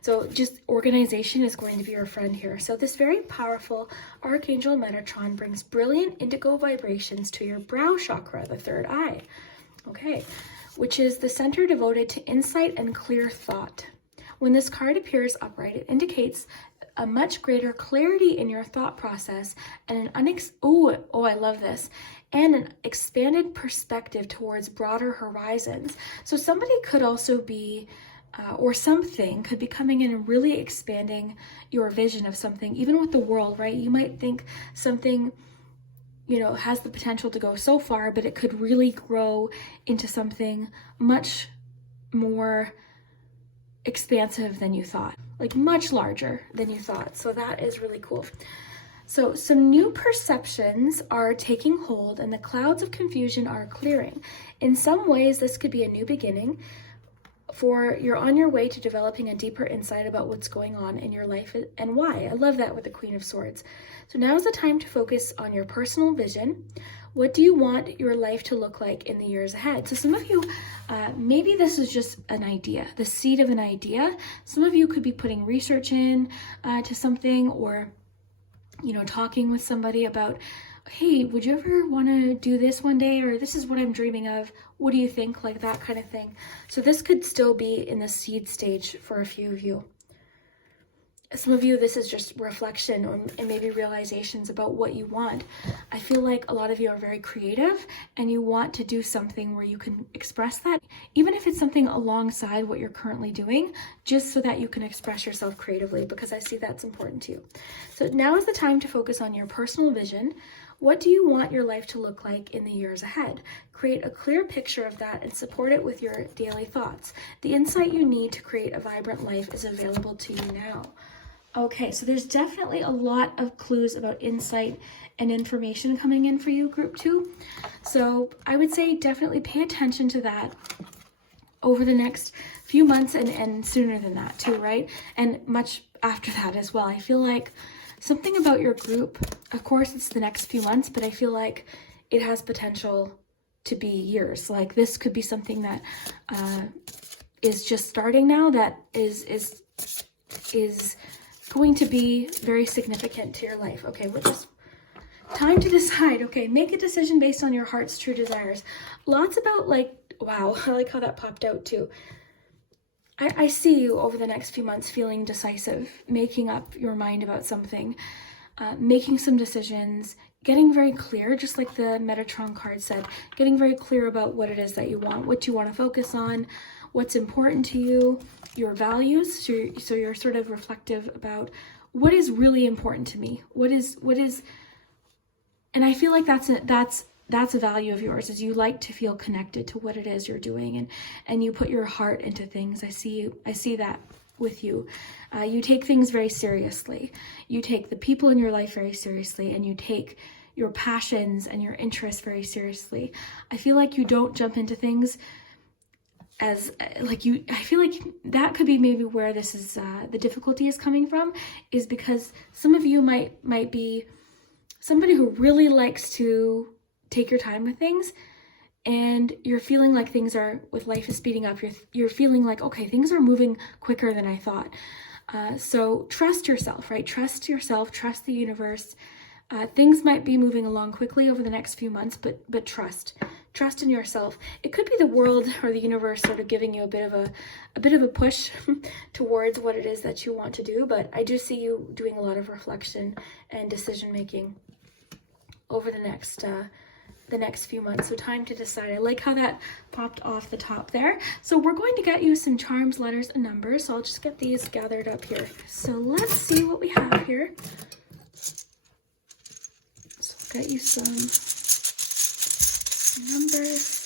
So just organization is going to be your friend here. So this very powerful Archangel Metatron brings brilliant indigo vibrations to your brow chakra, the third eye, okay, which is the center devoted to insight and clear thought. When this card appears upright, it indicates a much greater clarity in your thought process and an I love this, and an expanded perspective towards broader horizons. So somebody could also be, or something could be coming in and really expanding your vision of something, even with the world, right? You might think something, you know, has the potential to go so far, but it could really grow into something much more expansive than you thought, like much larger than you thought. So that is really cool. So some new perceptions are taking hold and the clouds of confusion are clearing. In some ways, this could be a new beginning, for you're on your way to developing a deeper insight about what's going on in your life and why. I love that with the Queen of Swords. So now is the time to focus on your personal vision. What do you want your life to look like in the years ahead? So some of you, maybe this is just an idea, the seed of an idea. Some of you could be putting research in to something, or, you know, talking with somebody about, hey, would you ever want to do this one day? Or this is what I'm dreaming of. What do you think? Like that kind of thing. So this could still be in the seed stage for a few of you. Some of you, this is just reflection and maybe realizations about what you want. I feel like a lot of you are very creative and you want to do something where you can express that, even if it's something alongside what you're currently doing, just so that you can express yourself creatively, because I see that's important to you. So now is the time to focus on your personal vision. What do you want your life to look like in the years ahead? Create a clear picture of that and support it with your daily thoughts. The insight you need to create a vibrant life is available to you now. Okay, so there's definitely a lot of clues about insight and information coming in for you, group 2. So I would say definitely pay attention to that over the next few months and sooner than that too, right? And much after that as well. I feel like something about your group, of course it's the next few months, but I feel like it has potential to be years. Like this could be something that is just starting now, that is going to be very significant to your life. Okay, we're just time to decide. Okay, make a decision based on your heart's true desires. Lots about, like, wow, I like how that popped out too. I see you over the next few months feeling decisive, making up your mind about something, making some decisions, getting very clear, just like the Metatron card said, getting very clear about what it is that you want, what you want to focus on, what's important to you, your values. So you're sort of reflective about what is really important to me. What is, and I feel like that's a value of yours, is you like to feel connected to what it is you're doing, and you put your heart into things. I see that with you. You take things very seriously. You take the people in your life very seriously, and you take your passions and your interests very seriously. I feel like you don't jump into things as like you, I feel like that could be maybe where this is, the difficulty is coming from, is because some of you might be somebody who really likes to take your time with things, and you're feeling like things are, with life is speeding up, you're feeling like, okay, things are moving quicker than I thought. So trust yourself, right? Trust yourself, trust the universe. Things might be moving along quickly over the next few months, but trust in yourself. It could be the world or the universe sort of giving you a bit of a push towards what it is that you want to do. But I do see you doing a lot of reflection and decision making over the next few months. So time to decide. I like how that popped off the top there. So we're going to get you some charms, letters, and numbers. So I'll just get these gathered up here. So let's see what we have here. So I'll get you some numbers.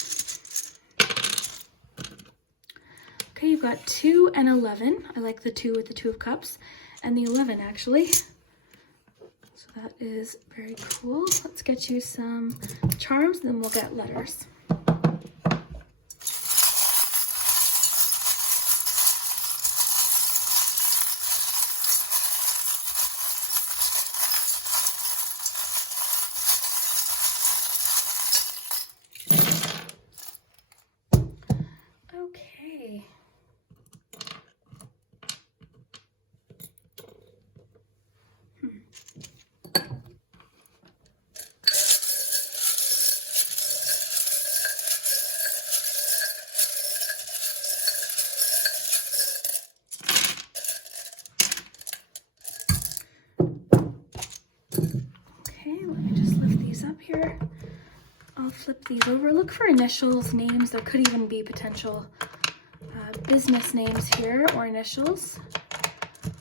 Okay, you've got 2 and 11. I like the 2 with the 2 of cups, and the 11 actually. So that is very cool. Let's get you some charms, then we'll get letters. Okay. Up here. I'll flip these over. Look for initials, names. There could even be potential business names here, or initials,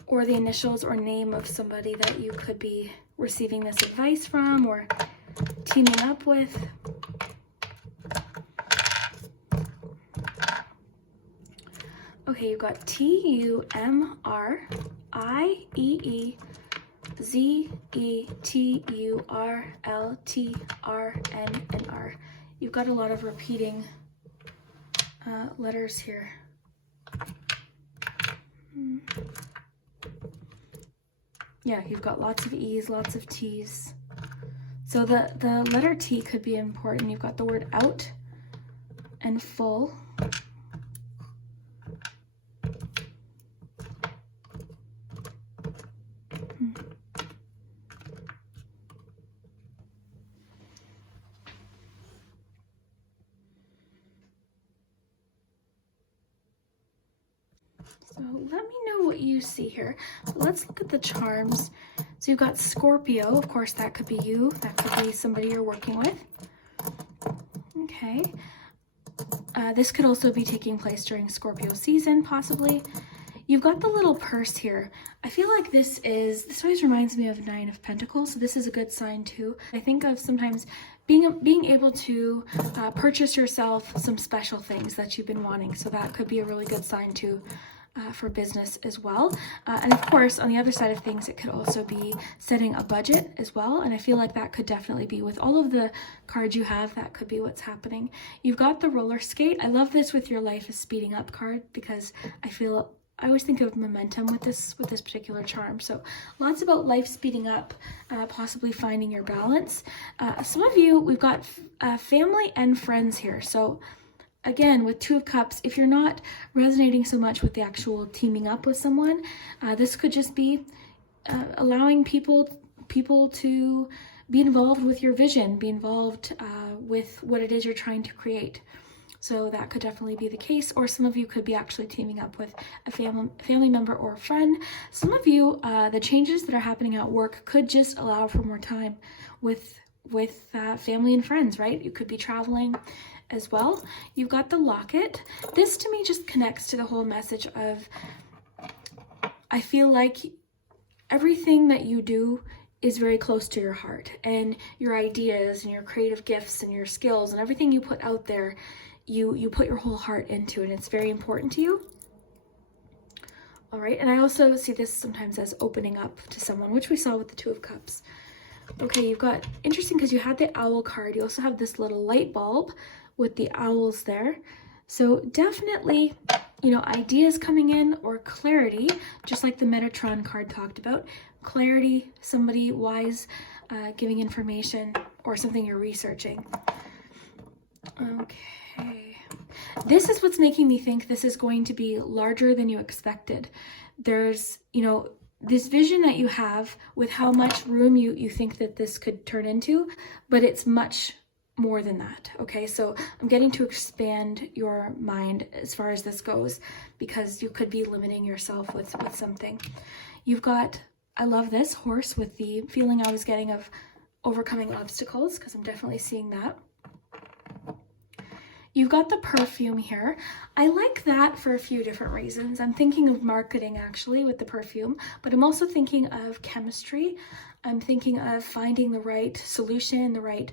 or the initials or name of somebody that you could be receiving this advice from or teaming up with. Okay, you've got T-U-M-R-I-E-E-Z-E-T-U-R-L-T-R-N and R. You've got a lot of repeating letters here. Yeah, you've got lots of E's, lots of T's. So the letter T could be important. You've got the word out and full. So let me know what you see here. Let's look at the charms. So you've got Scorpio. Of course, that could be you. That could be somebody you're working with. Okay. This could also be taking place during Scorpio season, possibly. You've got the little purse here. I feel like this always reminds me of 9 of Pentacles, so this is a good sign too. I think of sometimes being able to purchase yourself some special things that you've been wanting, so that could be a really good sign too. For business as well. And of course, on the other side of things, it could also be setting a budget as well. And I feel like that could definitely be, with all of the cards you have, that could be what's happening. You've got the roller skate. I love this with your life is speeding up card, because I always think of momentum with this particular charm. So lots about life speeding up, possibly finding your balance. Some of you, we've got family and friends here. So again, with 2 of Cups, if you're not resonating so much with the actual teaming up with someone, this could just be allowing people to be involved with your vision, be involved with what it is you're trying to create. So that could definitely be the case. Or some of you could be actually teaming up with a family member or a friend. Some of you, the changes that are happening at work could just allow for more time with family and friends, right? You could be traveling as well. You've got the locket. This to me just connects to the whole message of, I feel like everything that you do is very close to your heart, and your ideas and your creative gifts and your skills and everything you put out there, you put your whole heart into it. It's very important to you. All right, and I also see this sometimes as opening up to someone, which we saw with the 2 of Cups. Okay, you've got, interesting because you had the owl card. You also have this little light bulb with the owls there. So definitely, you know, ideas coming in or clarity, just like the Metatron card talked about. Clarity, somebody wise giving information or something you're researching. Okay. This is what's making me think this is going to be larger than you expected. There's, you know, this vision that you have with how much room you think that this could turn into, but it's much more than that. Okay, so I'm getting to expand your mind as far as this goes, because you could be limiting yourself with something. You've got, I love this horse with the feeling I was getting of overcoming obstacles, because I'm definitely seeing that. You've got the perfume here. I like that for a few different reasons. I'm thinking of marketing actually with the perfume, but I'm also thinking of chemistry. I'm thinking of finding the right solution, the right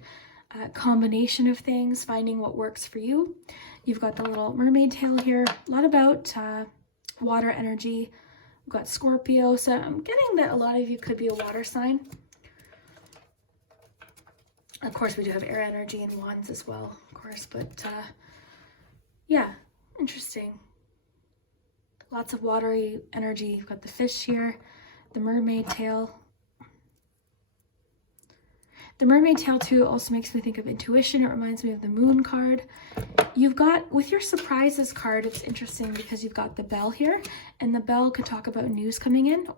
combination of things, finding what works for you. You've got the little mermaid tail here, a lot about water energy. We've got Scorpio, so I'm getting that a lot of you could be a water sign. Of course, we do have air energy and wands as well, of course, but yeah, interesting. Lots of watery energy. You've got the fish here, the mermaid tail. The mermaid tail too also makes me think of intuition. It reminds me of the moon card. You've got, with your surprises card, it's interesting because you've got the bell here, and the bell could talk about news coming in.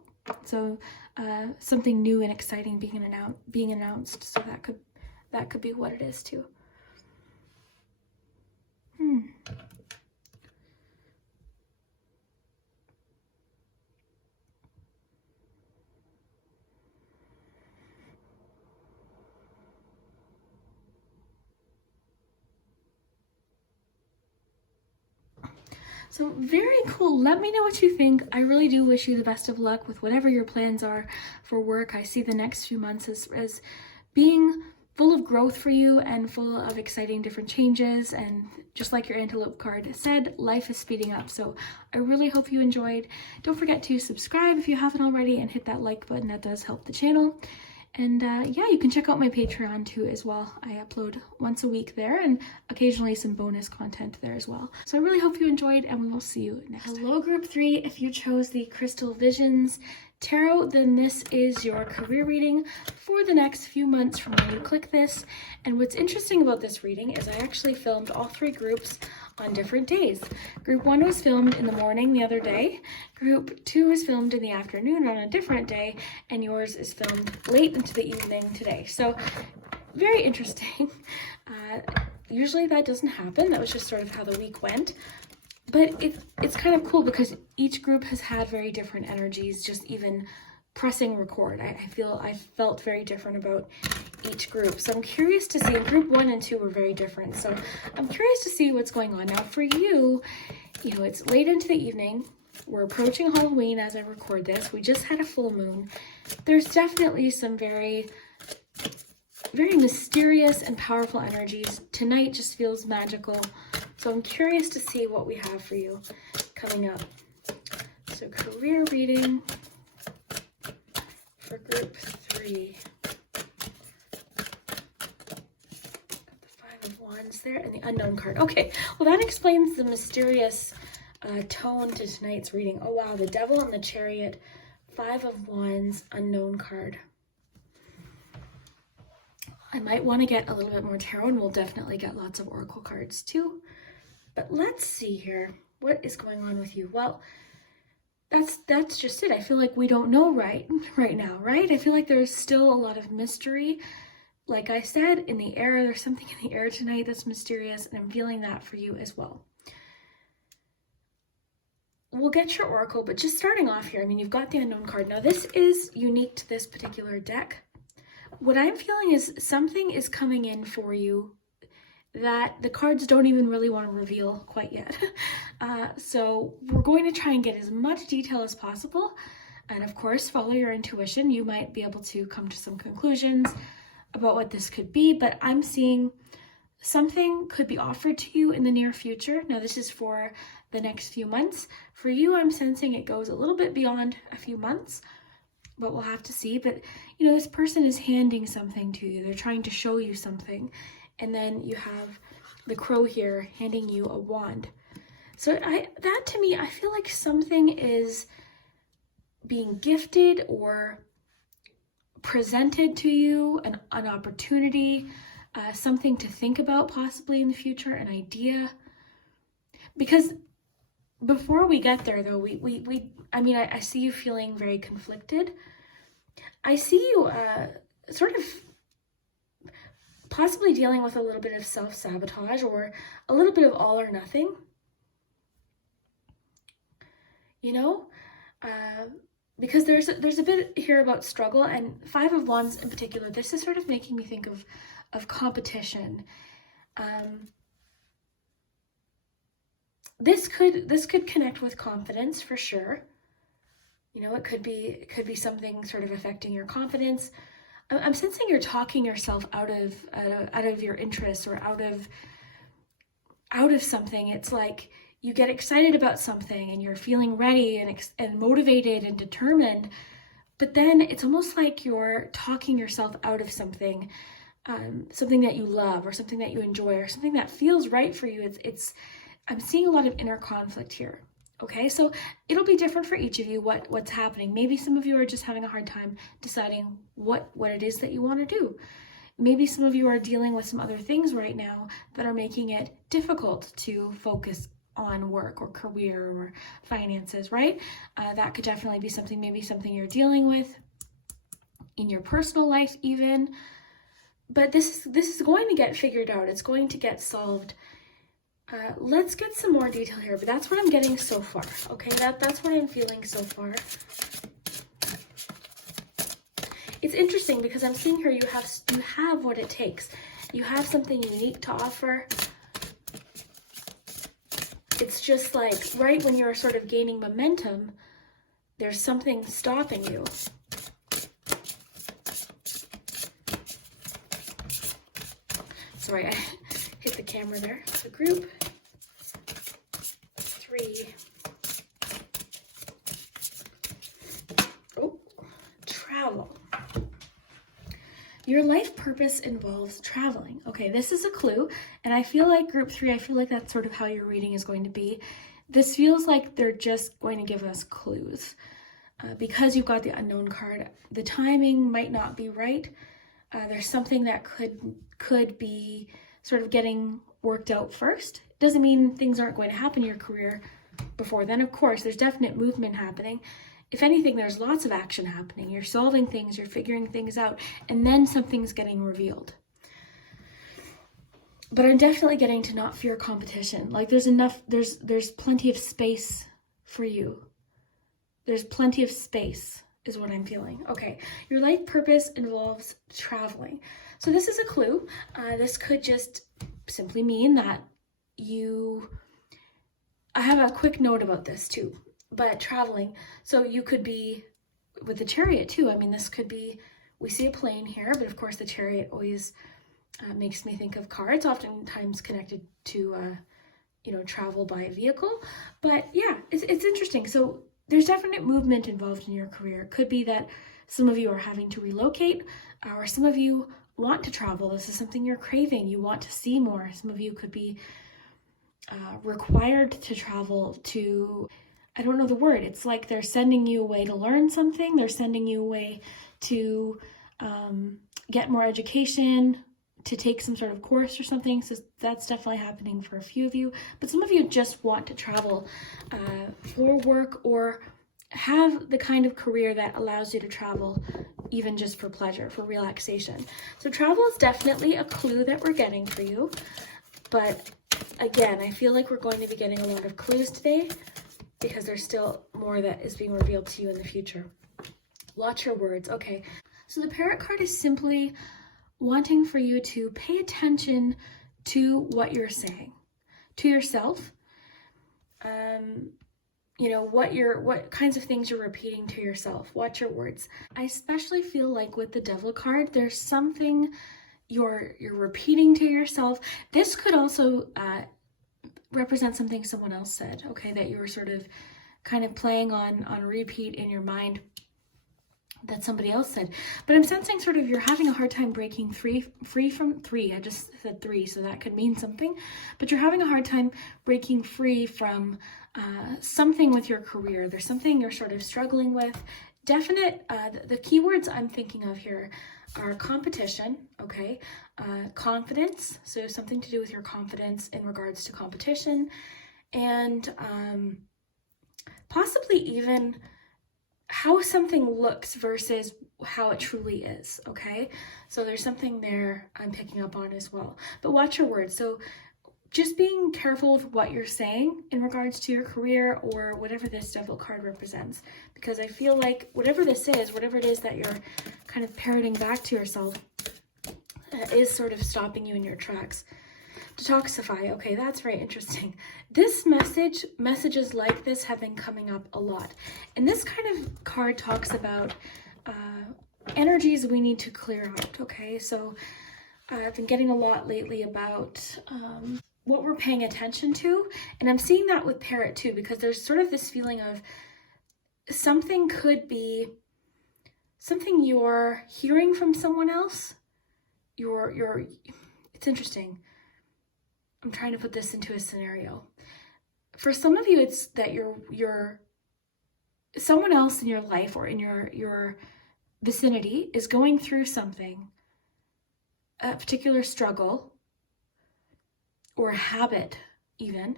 So something new and exciting being announced. So that could be what it is too. So very cool. Let me know what you think. I really do wish you the best of luck with whatever your plans are for work. I see the next few months as being full of growth for you and full of exciting different changes. And just like your antelope card said, life is speeding up. So I really hope you enjoyed. Don't forget to subscribe if you haven't already and hit that like button. That does help the channel. And yeah, you can check out my Patreon too as well. I upload once a week there and occasionally some bonus content there as well. So I really hope you enjoyed, and we will see you next time. Hello group 3, if you chose the Crystal Visions Tarot, then this is your career reading for the next few months from when you click this. And what's interesting about this reading is I actually filmed all 3 groups on different days. Group 1 was filmed in the morning the other day, group 2 was filmed in the afternoon on a different day, and yours is filmed late into the evening today. So very interesting. Usually that doesn't happen. That was just sort of how the week went. But it's kind of cool because each group has had very different energies, just even pressing record. I felt very different about each group. So I'm curious to see, and group 1 and 2 were very different. So I'm curious to see what's going on. Now for you, you know, it's late into the evening. We're approaching Halloween as I record this. We just had a full moon. There's definitely some very, very mysterious and powerful energies. Tonight just feels magical. So I'm curious to see what we have for you coming up. So career reading for group 3. There and the unknown card. Okay, well that explains the mysterious tone to tonight's reading. Oh wow, the Devil and the Chariot, 5 of Wands, unknown card. I might want to get a little bit more tarot, and we'll definitely get lots of oracle cards too. But let's see here. What is going on with you? Well, that's just it. I feel like we don't know right now, right? I feel like there's still a lot of mystery. Like I said, in the air, there's something in the air tonight that's mysterious, and I'm feeling that for you as well. We'll get your oracle, but just starting off here, I mean, you've got the unknown card. Now, this is unique to this particular deck. What I'm feeling is something is coming in for you that the cards don't even really want to reveal quite yet. So we're going to try and get as much detail as possible. And of course, follow your intuition. You might be able to come to some conclusions about what this could be, but I'm seeing something could be offered to you in the near future. Now, this is for the next few months. For you, I'm sensing it goes a little bit beyond a few months, but we'll have to see. But, you know, this person is handing something to you. They're trying to show you something. And then you have the crow here handing you a wand. So that to me, I feel like something is being gifted or presented to you, an opportunity, something to think about possibly in the future, an idea. Because before we get there though, I see you feeling very conflicted. I see you sort of possibly dealing with a little bit of self-sabotage or a little bit of all or nothing. You know, because there's a bit here about struggle, and Five of Wands in particular, this is sort of making me think of competition. This could connect with confidence for sure. You know, it could be something sort of affecting your confidence. I'm sensing you're talking yourself out of your interests or out of something. It's like you get excited about something and you're feeling ready and motivated and determined, but then it's almost like you're talking yourself out of something, something that you love or something that you enjoy or something that feels right for you. I'm seeing a lot of inner conflict here. Okay, so it'll be different for each of you what's happening. Maybe some of you are just having a hard time deciding what it is that you want to do. Maybe some of you are dealing with some other things right now that are making it difficult to focus on work or career or finances, right? That could definitely be maybe something you're dealing with in your personal life even. But this is going to get figured out. It's going to get solved. Let's get some more detail here, but that's what I'm getting so far. Okay, that's what I'm feeling so far. It's interesting because I'm seeing here you have what it takes. You have something unique to offer. It's just like right when you're sort of gaining momentum, there's something stopping you. Sorry, I hit the camera there. The group 3. Oh, travel. Your life purpose involves traveling. Okay, this is a clue, and I feel like group 3, I feel like that's sort of how your reading is going to be. This feels like they're just going to give us clues. Because you've got the unknown card, the timing might not be right. There's something that could be sort of getting worked out first. Doesn't mean things aren't going to happen in your career before then. Of course, there's definite movement happening. If anything, there's lots of action happening. You're solving things, you're figuring things out, and then something's getting revealed. But I'm definitely getting to not fear competition. Like there's plenty of space for you. There's plenty of space is what I'm feeling. Okay, your life purpose involves traveling. So this is a clue. This could just simply mean that I have a quick note about this too, but traveling. So you could be with the Chariot too. I mean, this could be, we see a plane here, but of course the Chariot always makes me think of cars, oftentimes connected to, travel by vehicle. But yeah, it's interesting. So there's definite movement involved in your career. It could be that some of you are having to relocate, or some of you want to travel. This is something you're craving. You want to see more. Some of you could be required to travel to, I don't know the word. It's like they're sending you away to learn something. They're sending you away to get more education, to take some sort of course or something. So that's definitely happening for a few of you. But some of you just want to travel for work or have the kind of career that allows you to travel even just for pleasure, for relaxation. So travel is definitely a clue that we're getting for you. But again, I feel like we're going to be getting a lot of clues today because there's still more that is being revealed to you in the future. Watch your words. Okay, so the Parrot card is simply wanting for you to pay attention to what you're saying to yourself. What kinds of things you're repeating to yourself. Watch your words. I especially feel like with the Devil card, there's something you're repeating to yourself. This could also represent something someone else said, okay, that you were sort of kind of playing on repeat in your mind. that somebody else said. But I'm sensing sort of you're having a hard time breaking free from three. I just said three, so that could mean something. But you're having a hard time breaking free from something with your career. There's something you're sort of struggling with. Definite, the keywords I'm thinking of here are competition, okay? Confidence, so something to do with your confidence in regards to competition, and possibly even how something looks versus how it truly is, okay? So there's something there I'm picking up on as well. But watch your words. So just being careful with what you're saying in regards to your career or whatever this devil card represents. Because I feel like whatever this is, whatever it is that you're kind of parroting back to yourself, is sort of stopping you in your tracks. Detoxify. Okay, that's very interesting. This messages like this have been coming up a lot. And this kind of card talks about energies we need to clear out, okay? So I've been getting a lot lately about what we're paying attention to. And I'm seeing that with Parrot too, because there's sort of this feeling of something could be something you're hearing from someone else. It's interesting. I'm trying to put this into a scenario. For some of you, it's that you're someone else in your life or in your vicinity is going through something, a particular struggle or a habit even,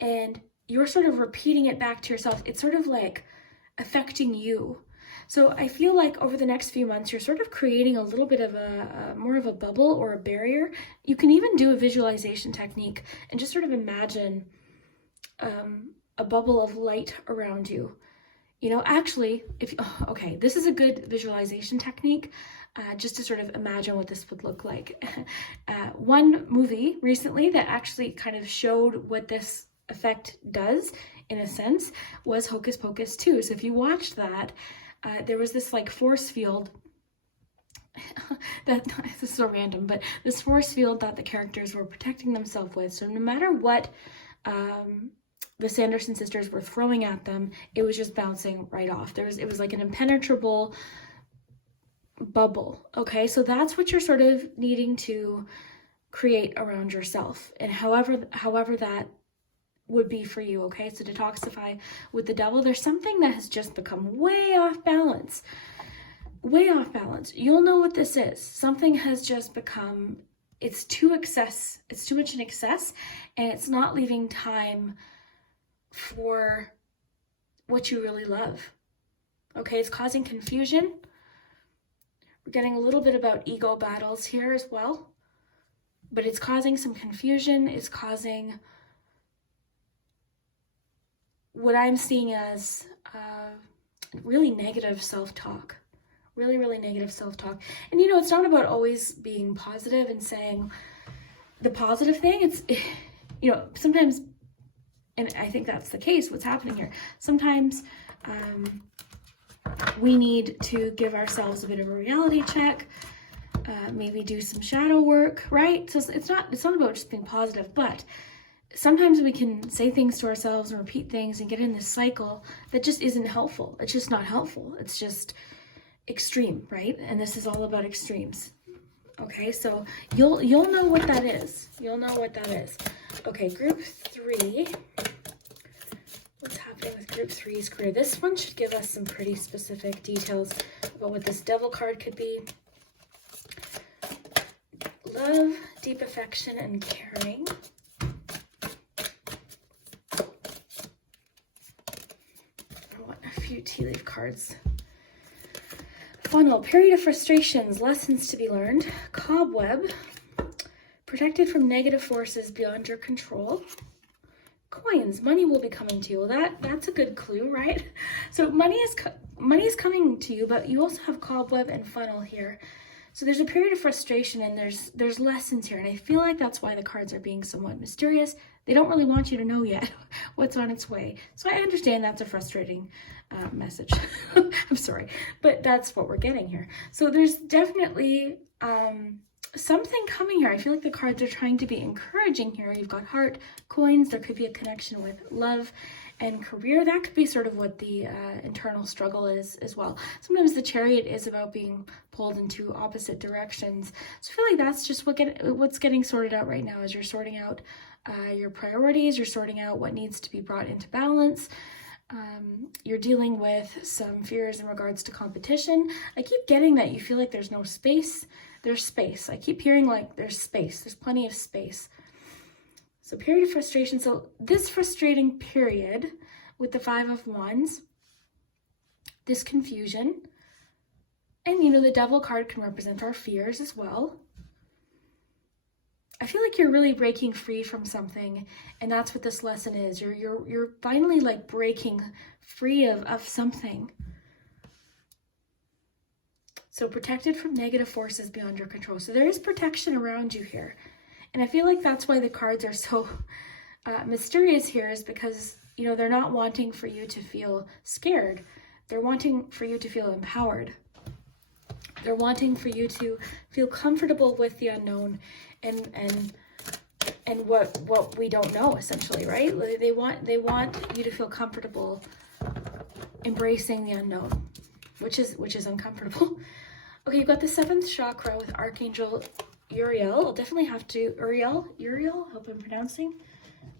and you're sort of repeating it back to yourself. It's sort of like affecting you. So I feel like over the next few months, you're sort of creating a little bit of a more of a bubble or a barrier. You can even do a visualization technique and just sort of imagine a bubble of light around you. You know, actually, okay, this is a good visualization technique, just to sort of imagine what this would look like. One movie recently that actually kind of showed what this effect does, in a sense, was Hocus Pocus 2. So if you watched that, there was this like force field that this is so random, but this force field that the characters were protecting themselves with. So no matter what the Sanderson sisters were throwing at them, it was just bouncing right off. It was like an impenetrable bubble. Okay, so that's what you're sort of needing to create around yourself, and however that would be for you. Okay, so detoxify with the devil. There's something that has just become way off balance. You'll know what this is. Something has just become, it's too much in excess, and it's not leaving time for what you really love. Okay, it's causing confusion. We're getting a little bit about ego battles here as well, but it's causing some confusion. It's causing what I'm seeing as really negative self-talk. Really negative self-talk. And you know, it's not about always being positive and saying the positive thing. It's, you know, sometimes, and I think that's the case, what's happening here. Sometimes we need to give ourselves a bit of a reality check, maybe do some shadow work, right? So it's not about just being positive, but sometimes we can say things to ourselves and repeat things and get in this cycle that just isn't helpful. It's just not helpful. It's just extreme, right? And this is all about extremes. Okay, so you'll know what that is. You'll know what that is. Okay, group 3. What's happening with group 3's career? This one should give us some pretty specific details about what this devil card could be. Love, deep affection, and caring. A few tea leaf cards. Funnel, period of frustrations, lessons to be learned. Cobweb, protected from negative forces beyond your control. Coins, money will be coming to you. Well, that's a good clue, right? So money is coming to you, but you also have cobweb and funnel here. So there's a period of frustration, and there's lessons here, and I feel like that's why the cards are being somewhat mysterious. They don't really want you to know yet what's on its way. So I understand that's a frustrating message. I'm sorry, but that's what we're getting here. So there's definitely something coming here. I feel like the cards are trying to be encouraging here. You've got heart, coins. There could be a connection with love And career, that could be sort of what the internal struggle is as well. Sometimes the Chariot is about being pulled in two opposite directions. So I feel like that's just what's getting sorted out right now, as you're sorting out your priorities, you're sorting out what needs to be brought into balance. You're dealing with some fears in regards to competition. I keep getting that you feel like there's no space. There's space. I keep hearing like there's space. There's plenty of space. So period of frustration. So this frustrating period with the Five of Wands, this confusion, and you know, the Devil card can represent our fears as well. I feel like you're really breaking free from something, and that's what this lesson is. You're finally like breaking free of something. So protected from negative forces beyond your control. So there is protection around you here. And I feel like that's why the cards are so mysterious here, is because, you know, they're not wanting for you to feel scared. They're wanting for you to feel empowered. They're wanting for you to feel comfortable with the unknown and what we don't know, essentially, right? They want you to feel comfortable embracing the unknown, which is uncomfortable. Okay, you've got the 7th chakra with Archangel Uriel. I'll definitely have to Uriel, hope I'm pronouncing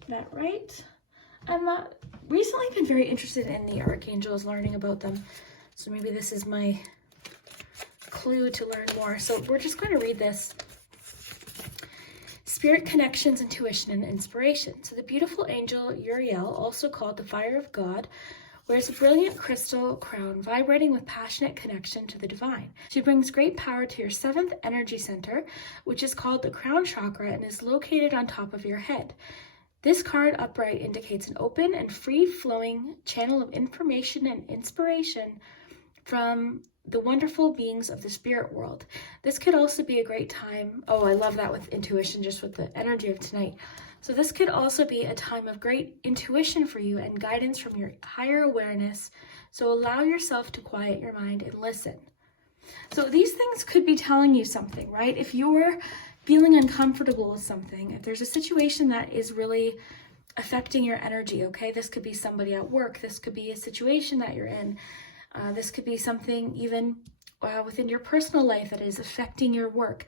that right. I'm recently been very interested in the archangels, learning about them. So maybe this is my clue to learn more. So we're just going to read this. Spirit connections, intuition, and inspiration. So the beautiful angel Uriel, also called the Fire of God, wears a brilliant crystal crown vibrating with passionate connection to the divine. She brings great power to your 7th energy center, which is called the crown chakra and is located on top of your head. This card upright indicates an open and free-flowing channel of information and inspiration from the wonderful beings of the spirit world. This could also be a great time. Oh, I love that with intuition, just with the energy of tonight. So this could also be a time of great intuition for you and guidance from your higher awareness. So allow yourself to quiet your mind and listen. So these things could be telling you something, right? If you're feeling uncomfortable with something, if there's a situation that is really affecting your energy, okay? This could be somebody at work. This could be a situation that you're in. This could be something even within your personal life that is affecting your work.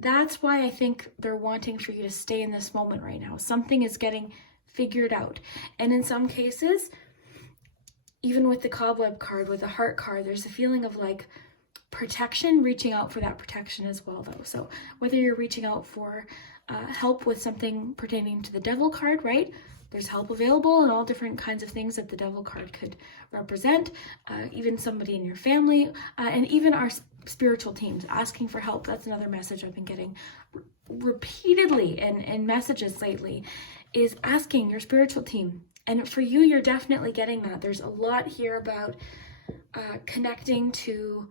That's why I think they're wanting for you to stay in this moment right now. Something is getting figured out. And in some cases, even with the cobweb card, with the heart card, there's a feeling of like protection, reaching out for that protection as well though. So whether you're reaching out for help with something pertaining to the Devil card, right? There's help available and all different kinds of things that the Devil card could represent, even somebody in your family, and even our spiritual teams asking for help. That's another message I've been getting repeatedly in messages lately, is asking your spiritual team. And for you, you're definitely getting that. There's a lot here about connecting to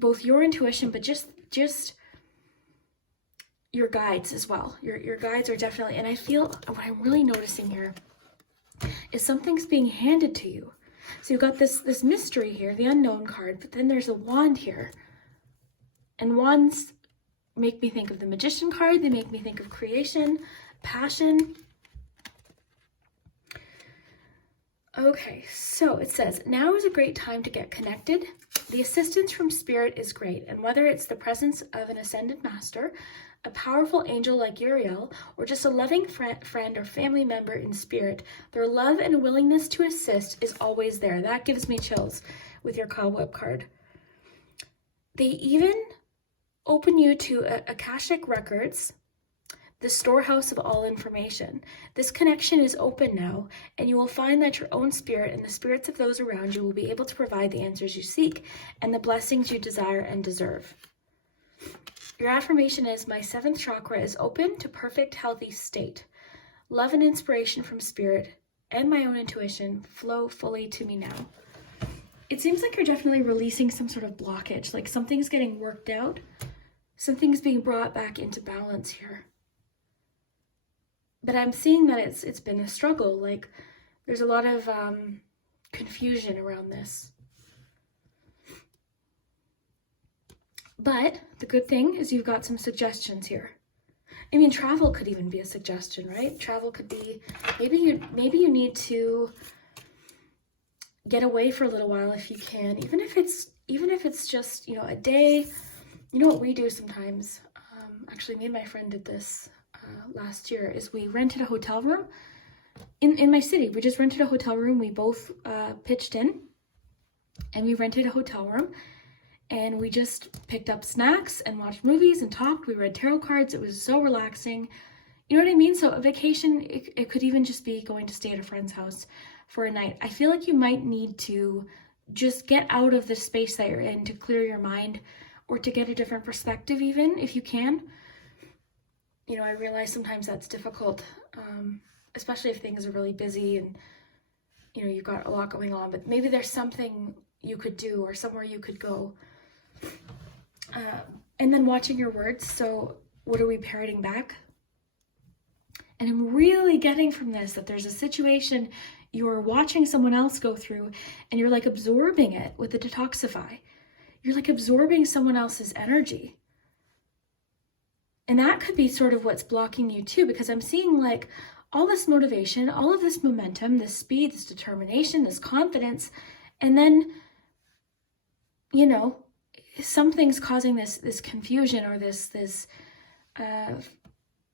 both your intuition, but just your guides as well. Your guides are definitely, and I feel what I'm really noticing here is something's being handed to you. So you've got this mystery here, the unknown card, but then there's a wand here. And wands make me think of the Magician card. They make me think of creation, passion. Okay, so it says, now is a great time to get connected. The assistance from spirit is great, and whether it's the presence of an ascended master, a powerful angel like Uriel, or just a loving friend or family member in spirit, their love and willingness to assist is always there. That gives me chills with your cobweb card. They even open you to Akashic records, the storehouse of all information. This connection is open now, and you will find that your own spirit and the spirits of those around you will be able to provide the answers you seek and the blessings you desire and deserve. Your affirmation is, my 7th chakra is open to perfect, healthy state. Love and inspiration from spirit and my own intuition flow fully to me now. It seems like you're definitely releasing some sort of blockage, like something's getting worked out, something's being brought back into balance here. But I'm seeing that it's been a struggle, like there's a lot of confusion around this. But the good thing is you've got some suggestions here. I mean, travel could even be a suggestion, right? Travel could be, maybe you need to get away for a little while if you can, even if it's just, you know, a day. You know what we do sometimes, actually me and my friend did this last year, is we rented a hotel room in my city. We just rented a hotel room. We both pitched in, and we rented a hotel room, and we just picked up snacks and watched movies and talked. We read tarot cards. It was so relaxing. You know what I mean? So a vacation, it could even just be going to stay at a friend's house for a night. I feel like you might need to just get out of the space that you're in to clear your mind, or to get a different perspective, even if you can. You know, I realize sometimes that's difficult, especially if things are really busy and, you know, you've got a lot going on, but maybe there's something you could do or somewhere you could go. And then watching your words. So what are we parroting back? And I'm really getting from this that there's a situation you're watching someone else go through, and you're like absorbing it with the detoxify. You're like absorbing someone else's energy. And that could be sort of what's blocking you too, because I'm seeing like all this motivation, all of this momentum, this speed, this determination, this confidence, and then, you know, something's causing this confusion, or this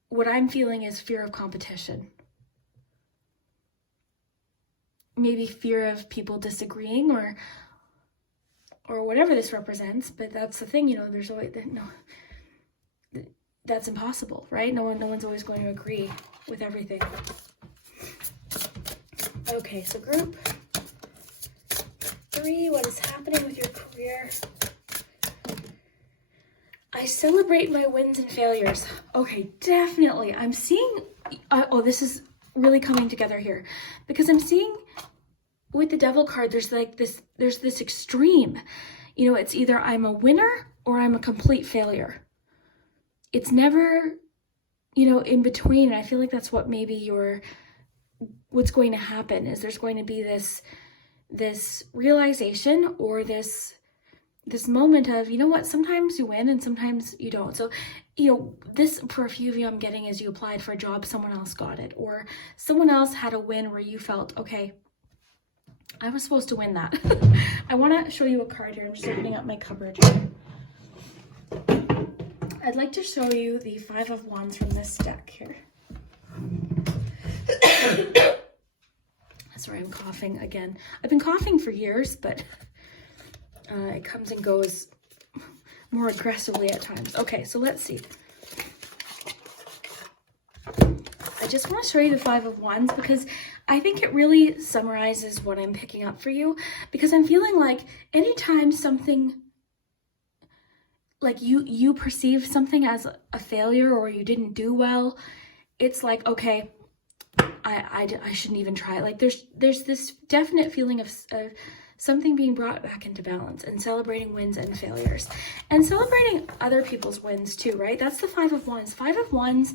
what I'm feeling is fear of competition. Maybe fear of people disagreeing, or whatever this represents. But that's the thing, you know, there's always, no, that's impossible, right? No one's always going to agree with everything. Okay, so group 3, what is happening with your career? I celebrate my wins and failures. Okay, definitely. I'm seeing, oh, this is really coming together here, because I'm seeing with the Devil card, there's this extreme, you know, it's either I'm a winner or I'm a complete failure. It's never, you know, in between. And I feel like that's what maybe what's going to happen is there's going to be this realization, or this moment of, you know what, sometimes you win and sometimes you don't. So, you know, this for a few of you I'm getting is you applied for a job, someone else got it, or someone else had a win where you felt, okay, I was supposed to win that. I want to show you a card here. I'm just opening up my cupboard here. I'd like to show you the 5 of Wands from this deck here. Sorry, I'm coughing again. I've been coughing for years, but it comes and goes more aggressively at times. Okay, so let's see. I just want to show you the 5 of Wands because I think it really summarizes what I'm picking up for you, because I'm feeling like anytime something, like you perceive something as a failure or you didn't do well, it's like, okay, I shouldn't even try. Like there's this definite feeling of something being brought back into balance, and celebrating wins and failures, and celebrating other people's wins too, right? That's the 5 of Wands. 5 of Wands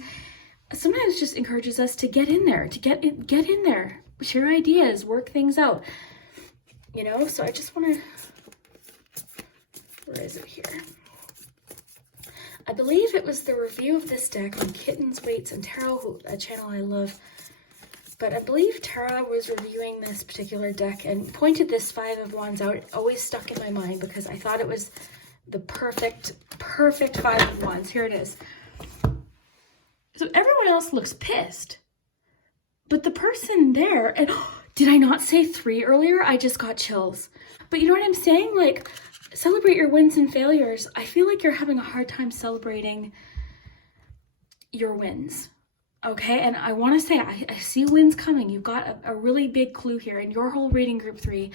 sometimes just encourages us to get in there, to get in there, share ideas, work things out, you know? So I just want to, where is it here? I believe it was the review of this deck on Kittens, Weights, and Tarot, a channel I love. But I believe Tara was reviewing this particular deck and pointed this 5 of Wands out. It always stuck in my mind because I thought it was the perfect 5 of Wands. Here it is. So everyone else looks pissed, but the person there, and did I not say 3 earlier? I just got chills. But you know what I'm saying? Like, celebrate your wins and failures. I feel like you're having a hard time celebrating your wins. Okay, and I want to say, I see wins coming. You've got a really big clue here, and your whole reading group 3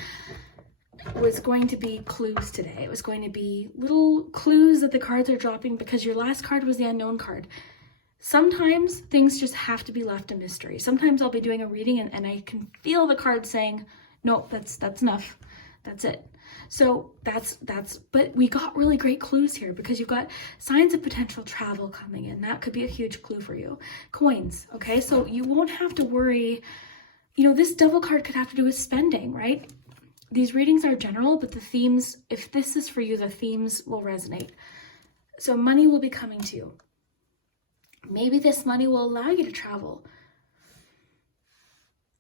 was going to be clues today. It was going to be little clues that the cards are dropping, because your last card was the unknown card. Sometimes things just have to be left a mystery. Sometimes I'll be doing a reading and I can feel the card saying, nope, that's enough. That's it. So but we got really great clues here, because you've got signs of potential travel coming in. That could be a huge clue for you. Coins, okay? So you won't have to worry. You know, this Devil card could have to do with spending, right? These readings are general, but the themes, if this is for you, the themes will resonate. So money will be coming to you. Maybe this money will allow you to travel.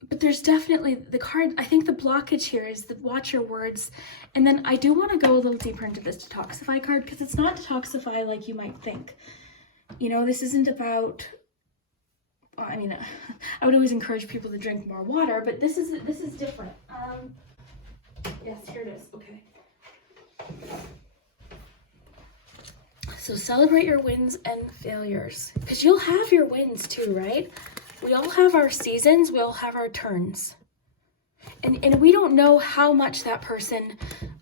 But there's definitely the card, I think the blockage here is the watch your words. And then I do want to go a little deeper into this detoxify card, because it's not detoxify like you might think. You know, this isn't about, I mean, I would always encourage people to drink more water, but this is different. Yes, here it is. Okay. So celebrate your wins and failures, because you'll have your wins too, right? We all have our seasons, we all have our turns. And we don't know how much that person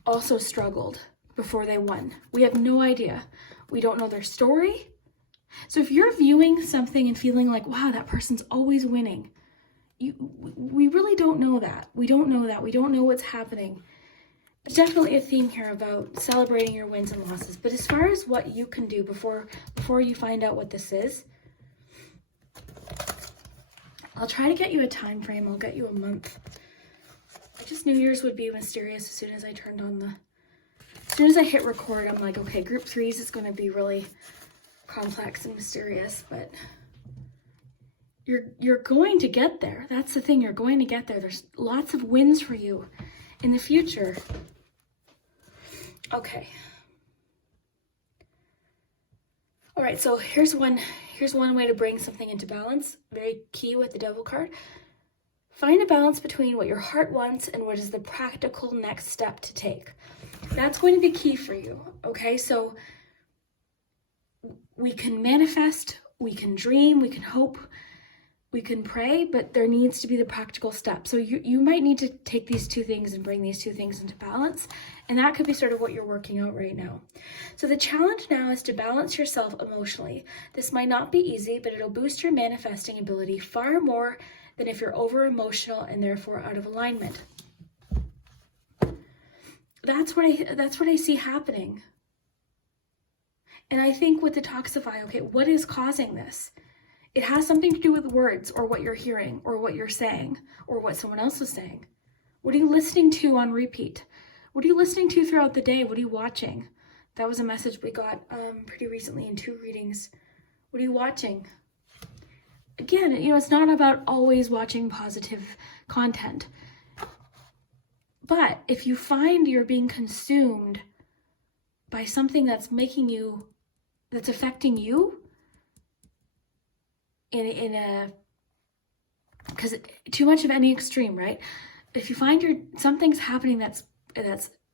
also struggled before they won. We have no idea. We don't know their story. So if you're viewing something and feeling like, wow, that person's always winning, we really don't know that. We don't know that. We don't know what's happening. There's definitely a theme here about celebrating your wins and losses. But as far as what you can do before you find out what this is, I'll try to get you a time frame. I'll get you a month. I just knew yours would be mysterious as soon as I turned on as soon as I hit record, I'm like, okay, group 3s is going to be really complex and mysterious, but you're going to get there. That's the thing. You're going to get there. There's lots of wins for you in the future. Okay. All right, so here's one way to bring something into balance. Very key with the Devil card. Find a balance between what your heart wants and what is the practical next step to take. That's going to be key for you, okay? So we can manifest, we can dream, we can hope, we can pray, but there needs to be the practical step. So you might need to take these two things and bring these two things into balance, and that could be sort of what you're working out right now. So the challenge now is to balance yourself emotionally. This might not be easy, but it'll boost your manifesting ability far more than if you're over emotional and therefore out of alignment. That's what I see happening. And I think with detoxify, okay, what is causing this? It has something to do with words, or what you're hearing, or what you're saying, or what someone else is saying. What are you listening to on repeat? What are you listening to throughout the day? What are you watching? That was a message we got pretty recently in 2 readings. What are you watching? Again, you know, it's not about always watching positive content. But if you find you're being consumed by something that's that's affecting you because too much of any extreme, right? If you find something's happening that's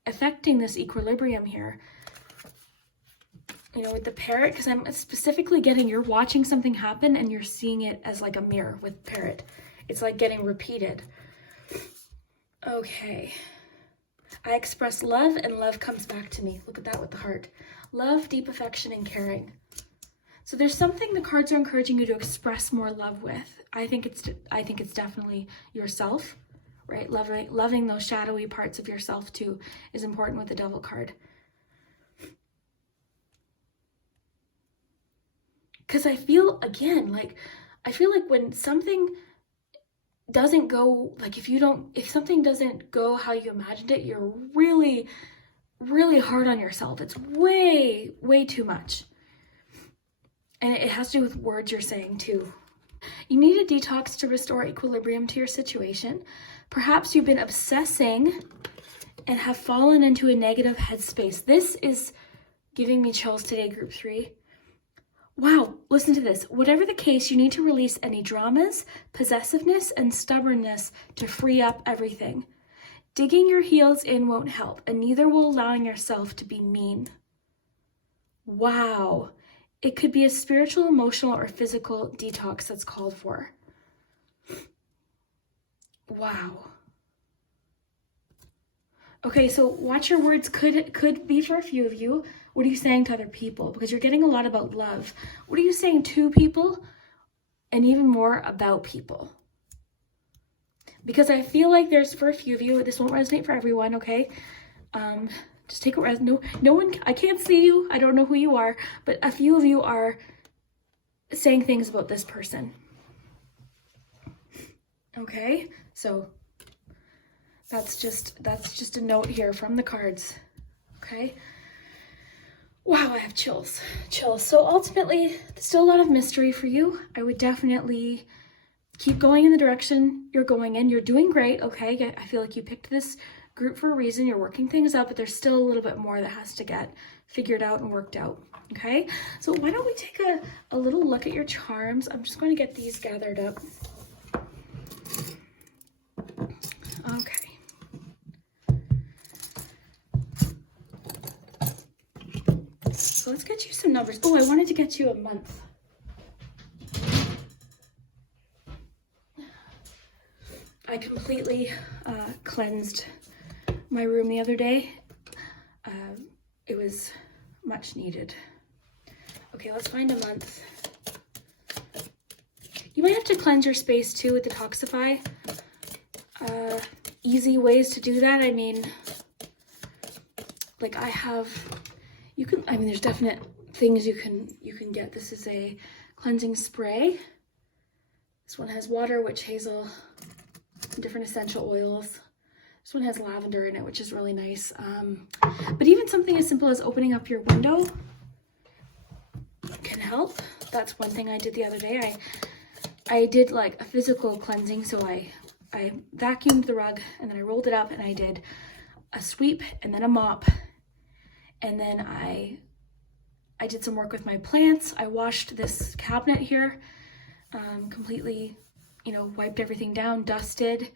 affecting this equilibrium here, you know, with the parrot, because I'm specifically getting, you're watching something happen and you're seeing it as like a mirror with parrot. It's like getting repeated. Okay. I express love and love comes back to me. Look at that with the heart. Love, deep affection, and caring. So there's something the cards are encouraging you to express more love with. I think it's definitely yourself, right? Loving those shadowy parts of yourself too is important with the Devil card. Because I feel like when something doesn't go, like if something doesn't go how you imagined it, you're really, really hard on yourself. It's way, way too much. And it has to do with words you're saying too. You need a detox to restore equilibrium to your situation. Perhaps you've been obsessing and have fallen into a negative headspace. This is giving me chills today, group 3. Wow, listen to this. Whatever the case, you need to release any dramas, possessiveness, and stubbornness to free up everything. Digging your heels in won't help, and neither will allowing yourself to be mean. Wow. It could be a spiritual, emotional, or physical detox that's called for. Wow. Okay, so watch your words could be for a few of you. What are you saying to other people? Because you're getting a lot about love. What are you saying to people? And even more about people. Because I feel like there's, for a few of you, this won't resonate for everyone, okay? Just take it, no one, I can't see you. I don't know who you are, but a few of you are saying things about this person. Okay, so that's just a note here from the cards. Okay. Wow, I have chills. Chills. So ultimately, there's still a lot of mystery for you. I would definitely keep going in the direction you're going in. You're doing great, okay? I feel like you picked this group for a reason. You're working things out, but there's still a little bit more that has to get figured out and worked out, okay? So why don't we take a little look at your charms? I'm just going to get these gathered up. Okay. So let's get you some numbers. Oh, I wanted to get you a month. I completely cleansed my room the other day. It was much needed. Okay, let's find a month. You might have to cleanse your space too with detoxify. Easy ways to do that. I mean, like there's definite things you can get. This is a cleansing spray. This one has water, witch hazel, different essential oils. This one has lavender in it, which is really nice. But even something as simple as opening up your window can help. That's one thing I did the other day. I did like a physical cleansing, so I vacuumed the rug and then I rolled it up and I did a sweep and then a mop. And then I did some work with my plants. I washed this cabinet here, completely, wiped everything down, dusted.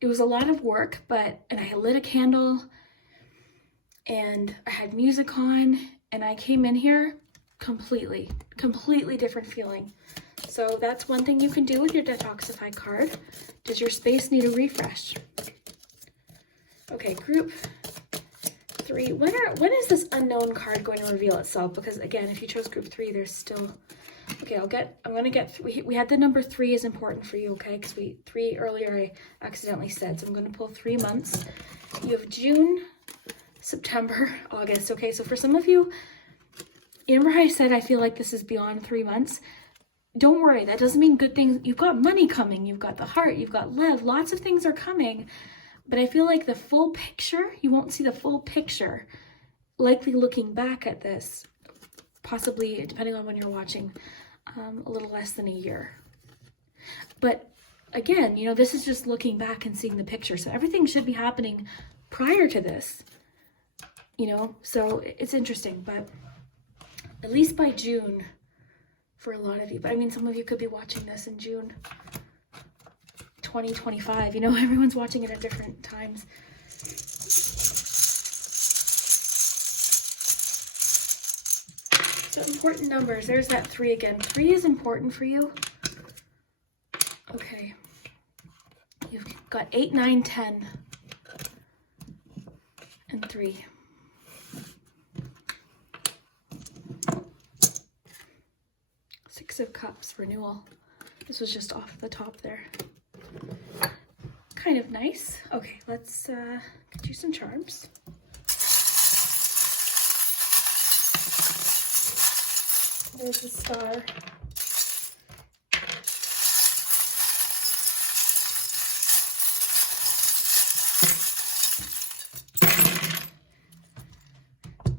It was a lot of work, and I lit a candle and I had music on and I came in here completely different feeling. So that's one thing you can do with your detoxify card. Does your space need a refresh? Okay, group 3. When is this unknown card going to reveal itself? Because again, if you chose group 3, there's still, okay, I'm going to get, we had the number 3 is important for you, okay? Because 3 earlier I accidentally said, so I'm going to pull 3 months. You have June, September, August, okay? So for some of you, remember how I said I feel like this is beyond 3 months? Don't worry, that doesn't mean good things. You've got money coming, you've got the heart, you've got love, lots of things are coming. But I feel like the full picture, you won't see the full picture, likely looking back at this, possibly, depending on when you're watching, a little less than a year. But again, this is just looking back and seeing the picture. So everything should be happening prior to this, so it's interesting. But at least by June, for a lot of you, but I mean, some of you could be watching this in June 2025, everyone's watching it at different times. So important numbers, there's that 3 again. 3 is important for you. Okay, you've got 8, 9, 10, and 3. Six of Cups, renewal. This was just off the top there. Kind of nice. Okay, let's get you some charms. There's the star.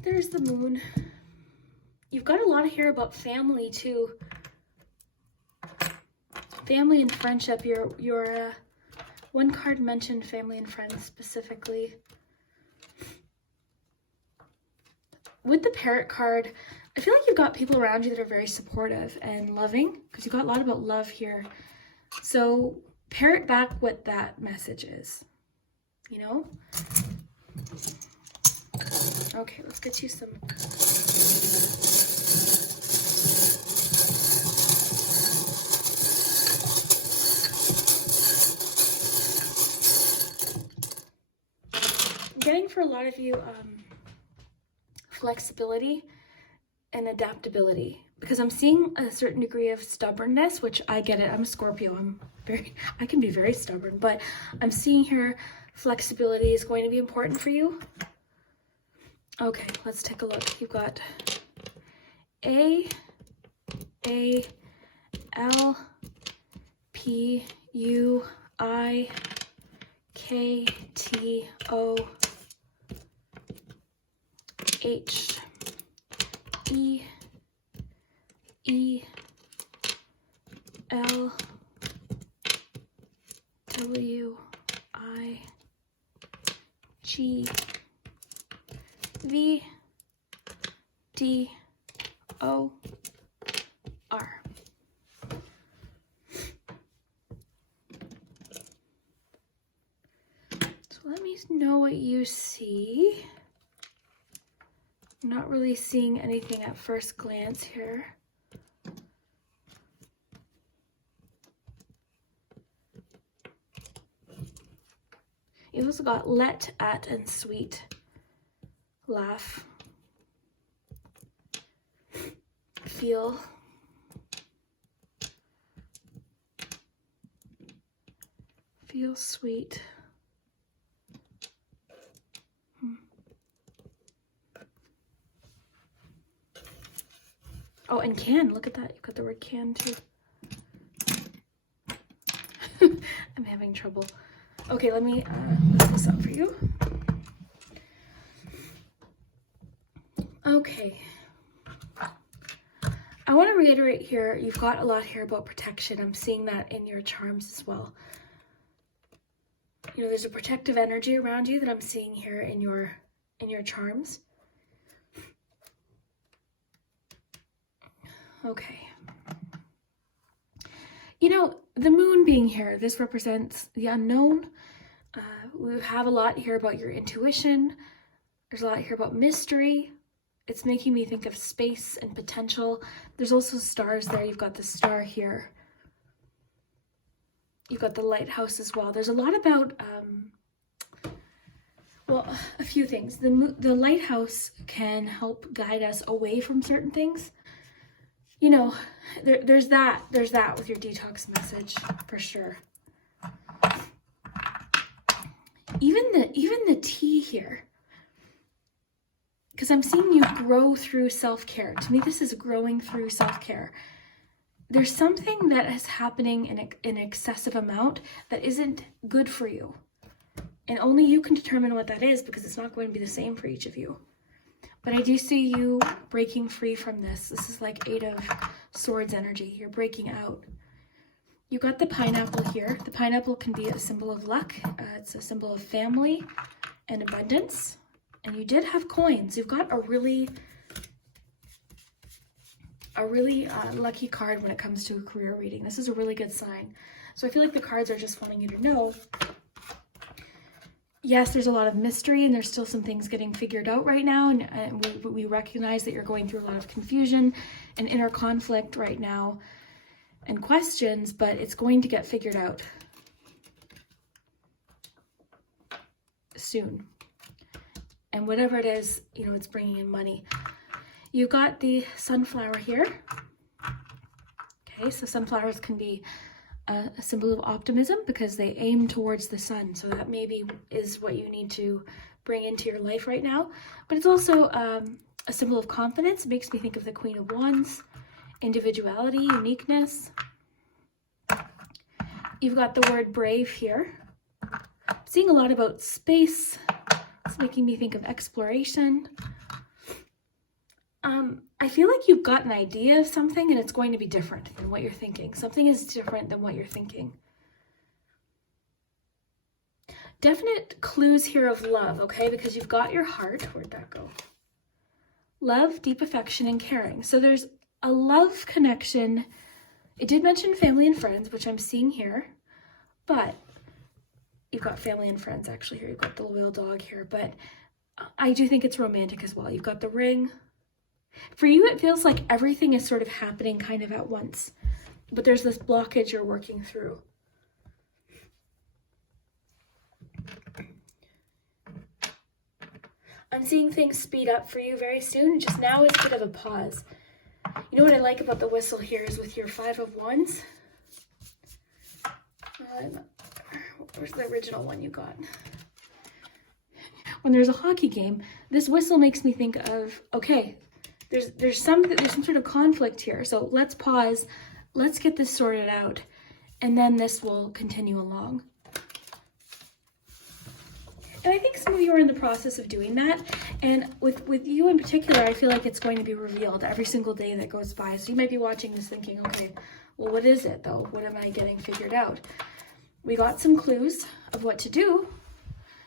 There's the moon. You've got a lot of here about family too. Family and friendship. Your one card mentioned family and friends specifically. With the Parrot card, I feel like you've got people around you that are very supportive and loving, because you've got a lot about love here. So parrot back what that message is, Okay, let's get you some. I'm getting for a lot of you flexibility and adaptability, because I'm seeing a certain degree of stubbornness, which I get it. I'm a Scorpio. I can be very stubborn, but I'm seeing here flexibility is going to be important for you. Okay, let's take a look. You've got A, L, P, U, I, K, T, O, H, L W I G V D O R. So let me know what you see. I'm not really seeing anything at first glance here. You've also got let, at, and sweet. Laugh. Feel. Feel sweet. Oh, and can. Look at that. You've got the word can too. I'm having trouble. Okay, let me lift this up for you. Okay. I want to reiterate here, you've got a lot here about protection. I'm seeing that in your charms as well. You know, there's a protective energy around you that I'm seeing here in your charms. Okay. You know, the moon being here, this represents the unknown. We have a lot here about your intuition. There's a lot here about mystery. It's making me think of space and potential. There's also stars there. You've got the star here. You've got the lighthouse as well. There's a lot about, well, a few things. The lighthouse can help guide us away from certain things. You know, there's that with your detox message for sure. Even the tea here, because I'm seeing you grow through self-care. To me, this is growing through self-care. There's something that is happening in an excessive amount that isn't good for you, and only you can determine what that is, because it's not going to be the same for each of you. But I do see you breaking free from this. This is like 8 of Swords energy. You're breaking out. You got the pineapple here. The pineapple can be a symbol of luck. It's a symbol of family and abundance. And you did have coins. You've got a really lucky card when it comes to a career reading. This is a really good sign. So I feel like the cards are just wanting you to know, yes, there's a lot of mystery and there's still some things getting figured out right now. And we recognize that you're going through a lot of confusion and inner conflict right now and questions, but it's going to get figured out soon. And whatever it is, you know, it's bringing in money. You got the sunflower here. Okay, so sunflowers can be a symbol of optimism because they aim towards the sun. So that maybe is what you need to bring into your life right now. But it's also a symbol of confidence. It makes me think of the Queen of Wands, individuality, uniqueness. You've got the word brave here. I'm seeing a lot about space. It's making me think of exploration. I feel like you've got an idea of something and it's going to be different than what you're thinking. Something is different than what you're thinking. Definite clues here of love, okay? Because you've got your heart. Where'd that go? Love, deep affection, and caring. So there's a love connection. It did mention family and friends, which I'm seeing here. But you've got family and friends actually here. You've got the loyal dog here. But I do think it's romantic as well. You've got the ring. For you, it feels like everything is sort of happening kind of at once, but there's this blockage you're working through. I'm seeing things speed up for you very soon. Just now is a bit of a pause. You know what I like about the whistle here is with your 5 of Wands. Where's the original one you got? When there's a hockey game, this whistle makes me think of, okay, there's some sort of conflict here. So let's pause. Let's get this sorted out. And then this will continue along. And I think some of you are in the process of doing that. And with you in particular, I feel like it's going to be revealed every single day that goes by. So you might be watching this thinking, okay, Well, what is it though? What am I getting figured out? We got some clues of what to do.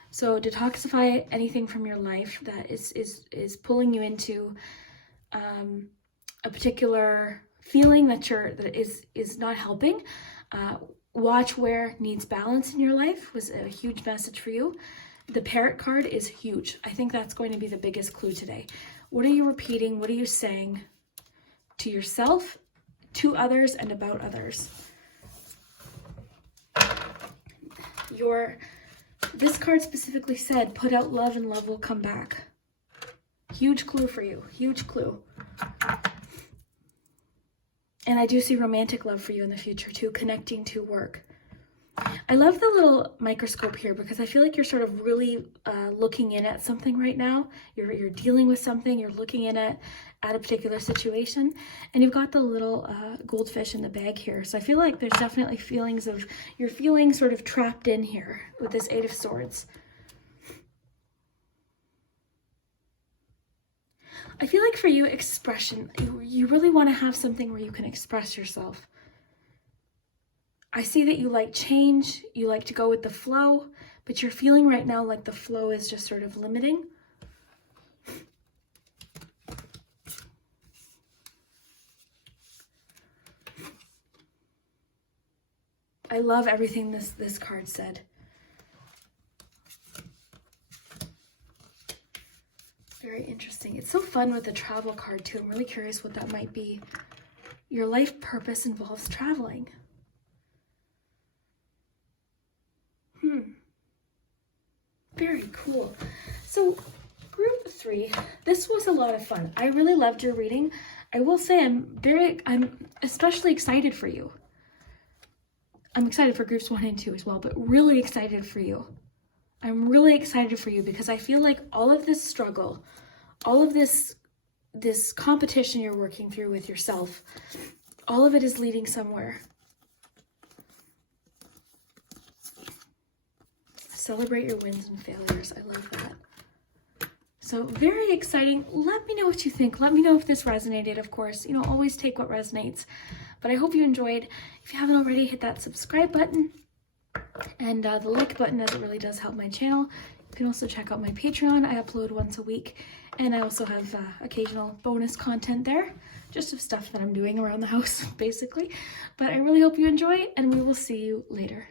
So detoxify anything from your life that is pulling you into a particular feeling that is not helping. Watch where needs balance in your life was a huge message for you. The parrot card is huge. I think that's going to be the biggest clue today. What are you repeating? What are you saying to yourself, to others, and about others? This card specifically said, put out love and love will come back. Huge clue for you, huge clue. And I do see romantic love for you in the future too, connecting to work. I love the little microscope here because I feel like you're sort of really looking in at something right now. You're dealing with something, you're looking in at a particular situation, and you've got the little goldfish in the bag here. So I feel like there's definitely feelings of, you're feeling sort of trapped in here with this Eight of Swords. I feel like for you, expression, you really want to have something where you can express yourself. I see that you like change, you like to go with the flow, but you're feeling right now like the flow is just sort of limiting. I love everything this card said. Very interesting. It's so fun with the travel card too. I'm really curious what that might be. Your life purpose involves traveling. Very cool. So group 3, this was a lot of fun. I really loved your reading. I will say I'm especially excited for you. I'm excited for groups 1 and 2 as well, but really excited for you. I'm really excited for you because I feel like all of this struggle, all of this competition you're working through with yourself, all of it is leading somewhere. Celebrate your wins and failures. I love that. So very exciting. Let me know what you think. Let me know if this resonated, of course. Always take what resonates. But I hope you enjoyed. If you haven't already, hit that subscribe button and the like button, as it really does help my channel. You can also check out my Patreon. I upload once a week, and I also have occasional bonus content there, just of stuff that I'm doing around the house, basically. But I really hope you enjoy, and we will see you later.